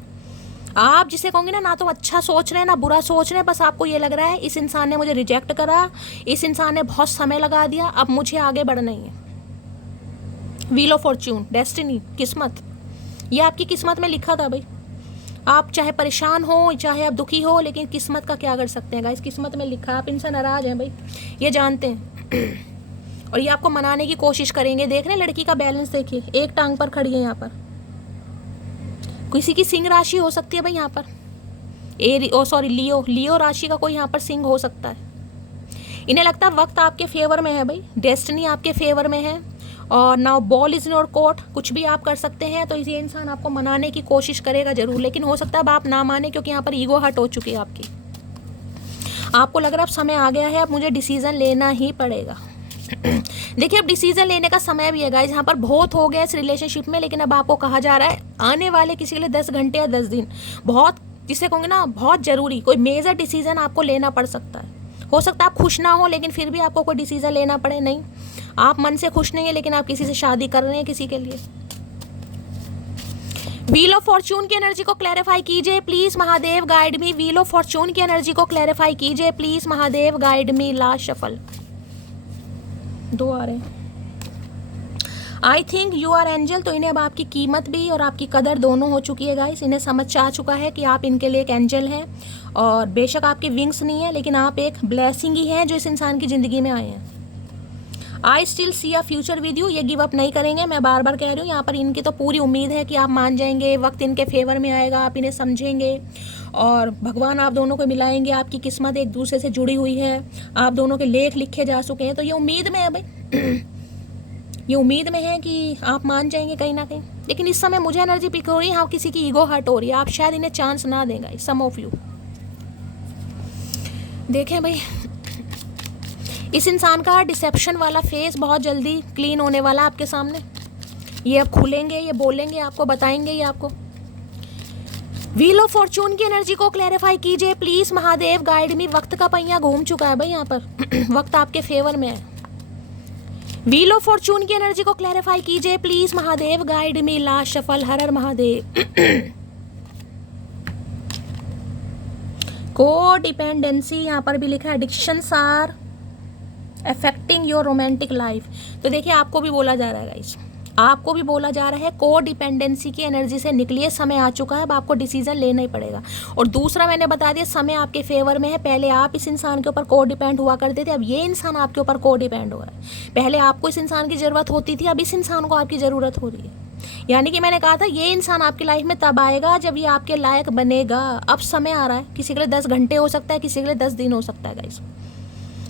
आप जिसे कहोगे ना तो अच्छा सोच रहे हैं ना बुरा सोच रहे हैं, बस आपको ये लग रहा है इस इंसान ने मुझे रिजेक्ट करा, इस इंसान ने बहुत समय लगा दिया, अब मुझे आगे बढ़ना ही है। व्हील ऑफ फॉर्चून, डेस्टिनी, किस्मत, ये आपकी किस्मत में लिखा था भाई। आप चाहे परेशान हो, चाहे आप दुखी हो, लेकिन किस्मत का क्या कर सकते हैं गाइस, किस्मत में लिखा है। आप इनसे नाराज हैं भाई, ये जानते हैं और ये आपको मनाने की कोशिश करेंगे। देख रहे हैं लड़की का बैलेंस, देखिए एक टांग पर खड़ी है यहाँ पर। किसी की सिंह राशि हो सकती है भाई यहाँ पर, लियो राशि का कोई यहाँ पर सिंह हो सकता है। इन्हें लगता है वक्त आपके फेवर में है भाई, डेस्टिनी आपके फेवर में है और now ball is in your court. कुछ भी आप कर सकते हैं, तो ये इंसान आपको मनाने की कोशिश करेगा जरूर, लेकिन हो सकता है अब आप ना माने, क्योंकि यहाँ पर ईगो हर्ट हो चुकी है आपकी। आपको लग रहा है अब समय आ गया है, अब मुझे डिसीजन लेना ही पड़ेगा। देखिए अब डिसीजन लेने का समय भी है गाइस, यहाँ पर बहुत हो गया इस रिलेशनशिप में, लेकिन अब आपको कहा जा रहा है आने वाले किसी के लिए 10 घंटे या 10 दिन बहुत, जिसे कहूँगे ना बहुत जरूरी कोई मेजर डिसीजन आपको लेना पड़ सकता है। हो सकता है आप खुश ना हो, लेकिन फिर भी आपको कोई डिसीजन लेना पड़े। नहीं, आप मन से खुश नहीं है, लेकिन आप किसी से शादी कर रहे हैं किसी के लिए। व्हील ऑफ फॉर्चून की एनर्जी को क्लैरिफाई कीजिए please Mahadev, guide me. Wheel of fortune की एनर्जी को क्लैरिफाई कीजिए please Mahadev, guide me. Last shuffle, 2 आ रहे हैं। I think you are angel, तो इन्हें अब आपकी कीमत भी और आपकी कदर दोनों हो चुकी है गाइस। इन्हें समझ आ चुका है कि आप इनके लिए एक एंजल हैं और बेशक आपके विंग्स नहीं है, लेकिन आप एक ब्लेसिंग ही हैं जो इस इंसान की ज़िंदगी में आए हैं। I still see a future with you, ये गिव अप नहीं करेंगे, मैं बार बार कह रही हूँ। यहाँ पर इनकी तो पूरी उम्मीद है कि आप मान जाएंगे, वक्त इनके फेवर में आएगा, आप इन्हें समझेंगे और भगवान आप दोनों को मिलाएंगे। आपकी किस्मत एक दूसरे से जुड़ी हुई है, आप दोनों के लेख लिखे जा चुके हैं, तो ये उम्मीद में है भाई। ये उम्मीद में है कि आप मान जाएंगे कहीं ना कहीं। लेकिन इस समय मुझे एनर्जी पिक हो रही है, हाँ किसी की ईगो हर्ट हो रही है, आप शायद इन्हें चांस ना देगा। सम ऑफ यू देखें भाई, इस इंसान का डिसेप्शन वाला फेस बहुत जल्दी क्लीन होने वाला आपके सामने। ये अब खुलेंगे, ये बोलेंगे, आपको बताएंगे ये आपको। व्हील ऑफ फॉर्चून की एनर्जी को क्लैरिफाई कीजिए प्लीज महादेव, गाइड मी। वक्त का पहिया घूम चुका है भाई यहाँ पर, वक्त आपके फेवर में है। व्हील ऑफ फॉर्चून की एनर्जी को क्लैरिफाई कीजिए please Mahadev, guide me. Last shuffle, हर हर महादेव। को डिपेंडेंसी यहाँ पर भी लिखा है, addictions are affecting your romantic life. तो देखिए आपको भी बोला जा रहा है गाइस, आपको भी बोला जा रहा है को डिपेंडेंसी की एनर्जी से निकलिए, समय आ चुका है, अब आपको डिसीजन लेना ही पड़ेगा। और दूसरा मैंने बता दिया, समय आपके फेवर में है। पहले आप इस इंसान के ऊपर को डिपेंड हुआ करते थे, अब ये इंसान आपके ऊपर को डिपेंड हो रहा है। पहले आपको इस इंसान की ज़रूरत होती थी, अब इस इंसान को आपकी ज़रूरत हो रही है। यानी कि मैंने कहा था ये इंसान आपकी लाइफ में तब आएगा जब ये आपके लायक बनेगा। अब समय आ रहा है, किसी के लिए 10 घंटे हो सकता है, किसी के लिए 10 दिन हो सकता है गाइस।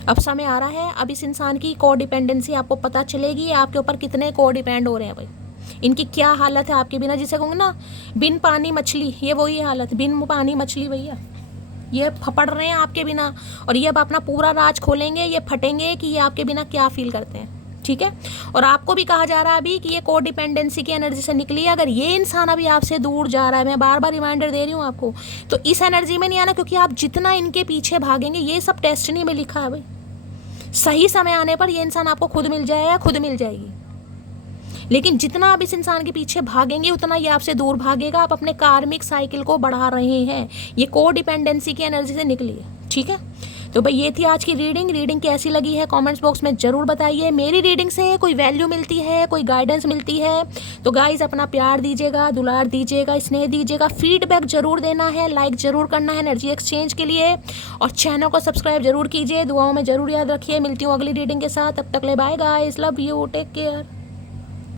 अब समय आ रहा है, अब इस इंसान की को डिपेंडेंसी आपको पता चलेगी, आपके ऊपर कितने को डिपेंड हो रहे हैं भाई, इनकी क्या हालत है आपके बिना। जिसे कहूँगा ना बिन पानी मछली, ये वही हालत, बिन पानी मछली भैया, ये फपड़ रहे हैं आपके बिना। और ये अब अपना पूरा राज खोलेंगे, ये फटेंगे कि ये आपके बिना क्या फील करते हैं। ठीक है। और आपको भी कहा जा रहा है अभी कि ये कोड डिपेंडेंसी की एनर्जी से निकली है। अगर ये इंसान अभी आपसे दूर जा रहा है, मैं बार बार रिमाइंडर दे रही हूँ आपको, तो इस एनर्जी में नहीं आना, क्योंकि आप जितना इनके पीछे भागेंगे, ये सब डेस्टिनी में लिखा है भाई, सही समय आने पर ये इंसान आपको खुद मिल जाएगा, खुद मिल जाएगी। लेकिन जितना आप इस इंसान के पीछे भागेंगे उतना ये आपसे दूर भागेगा। आप अपने कार्मिक साइकिल को बढ़ा रहे हैं। ये कोड डिपेंडेंसी की एनर्जी से निकली है, ठीक है। तो भाई ये थी आज की रीडिंग कैसी लगी है कमेंट्स बॉक्स में ज़रूर बताइए। मेरी रीडिंग से कोई वैल्यू मिलती है, कोई गाइडेंस मिलती है तो गाइज अपना प्यार दीजिएगा, दुलार दीजिएगा, स्नेह दीजिएगा, फीडबैक जरूर देना है, लाइक जरूर करना है एनर्जी एक्सचेंज के लिए, और चैनल को सब्सक्राइब जरूर कीजिए। दुआओं में जरूर याद रखिए। मिलती हूँ अगली रीडिंग के साथ, तब तक ले bye guys, love you, take care.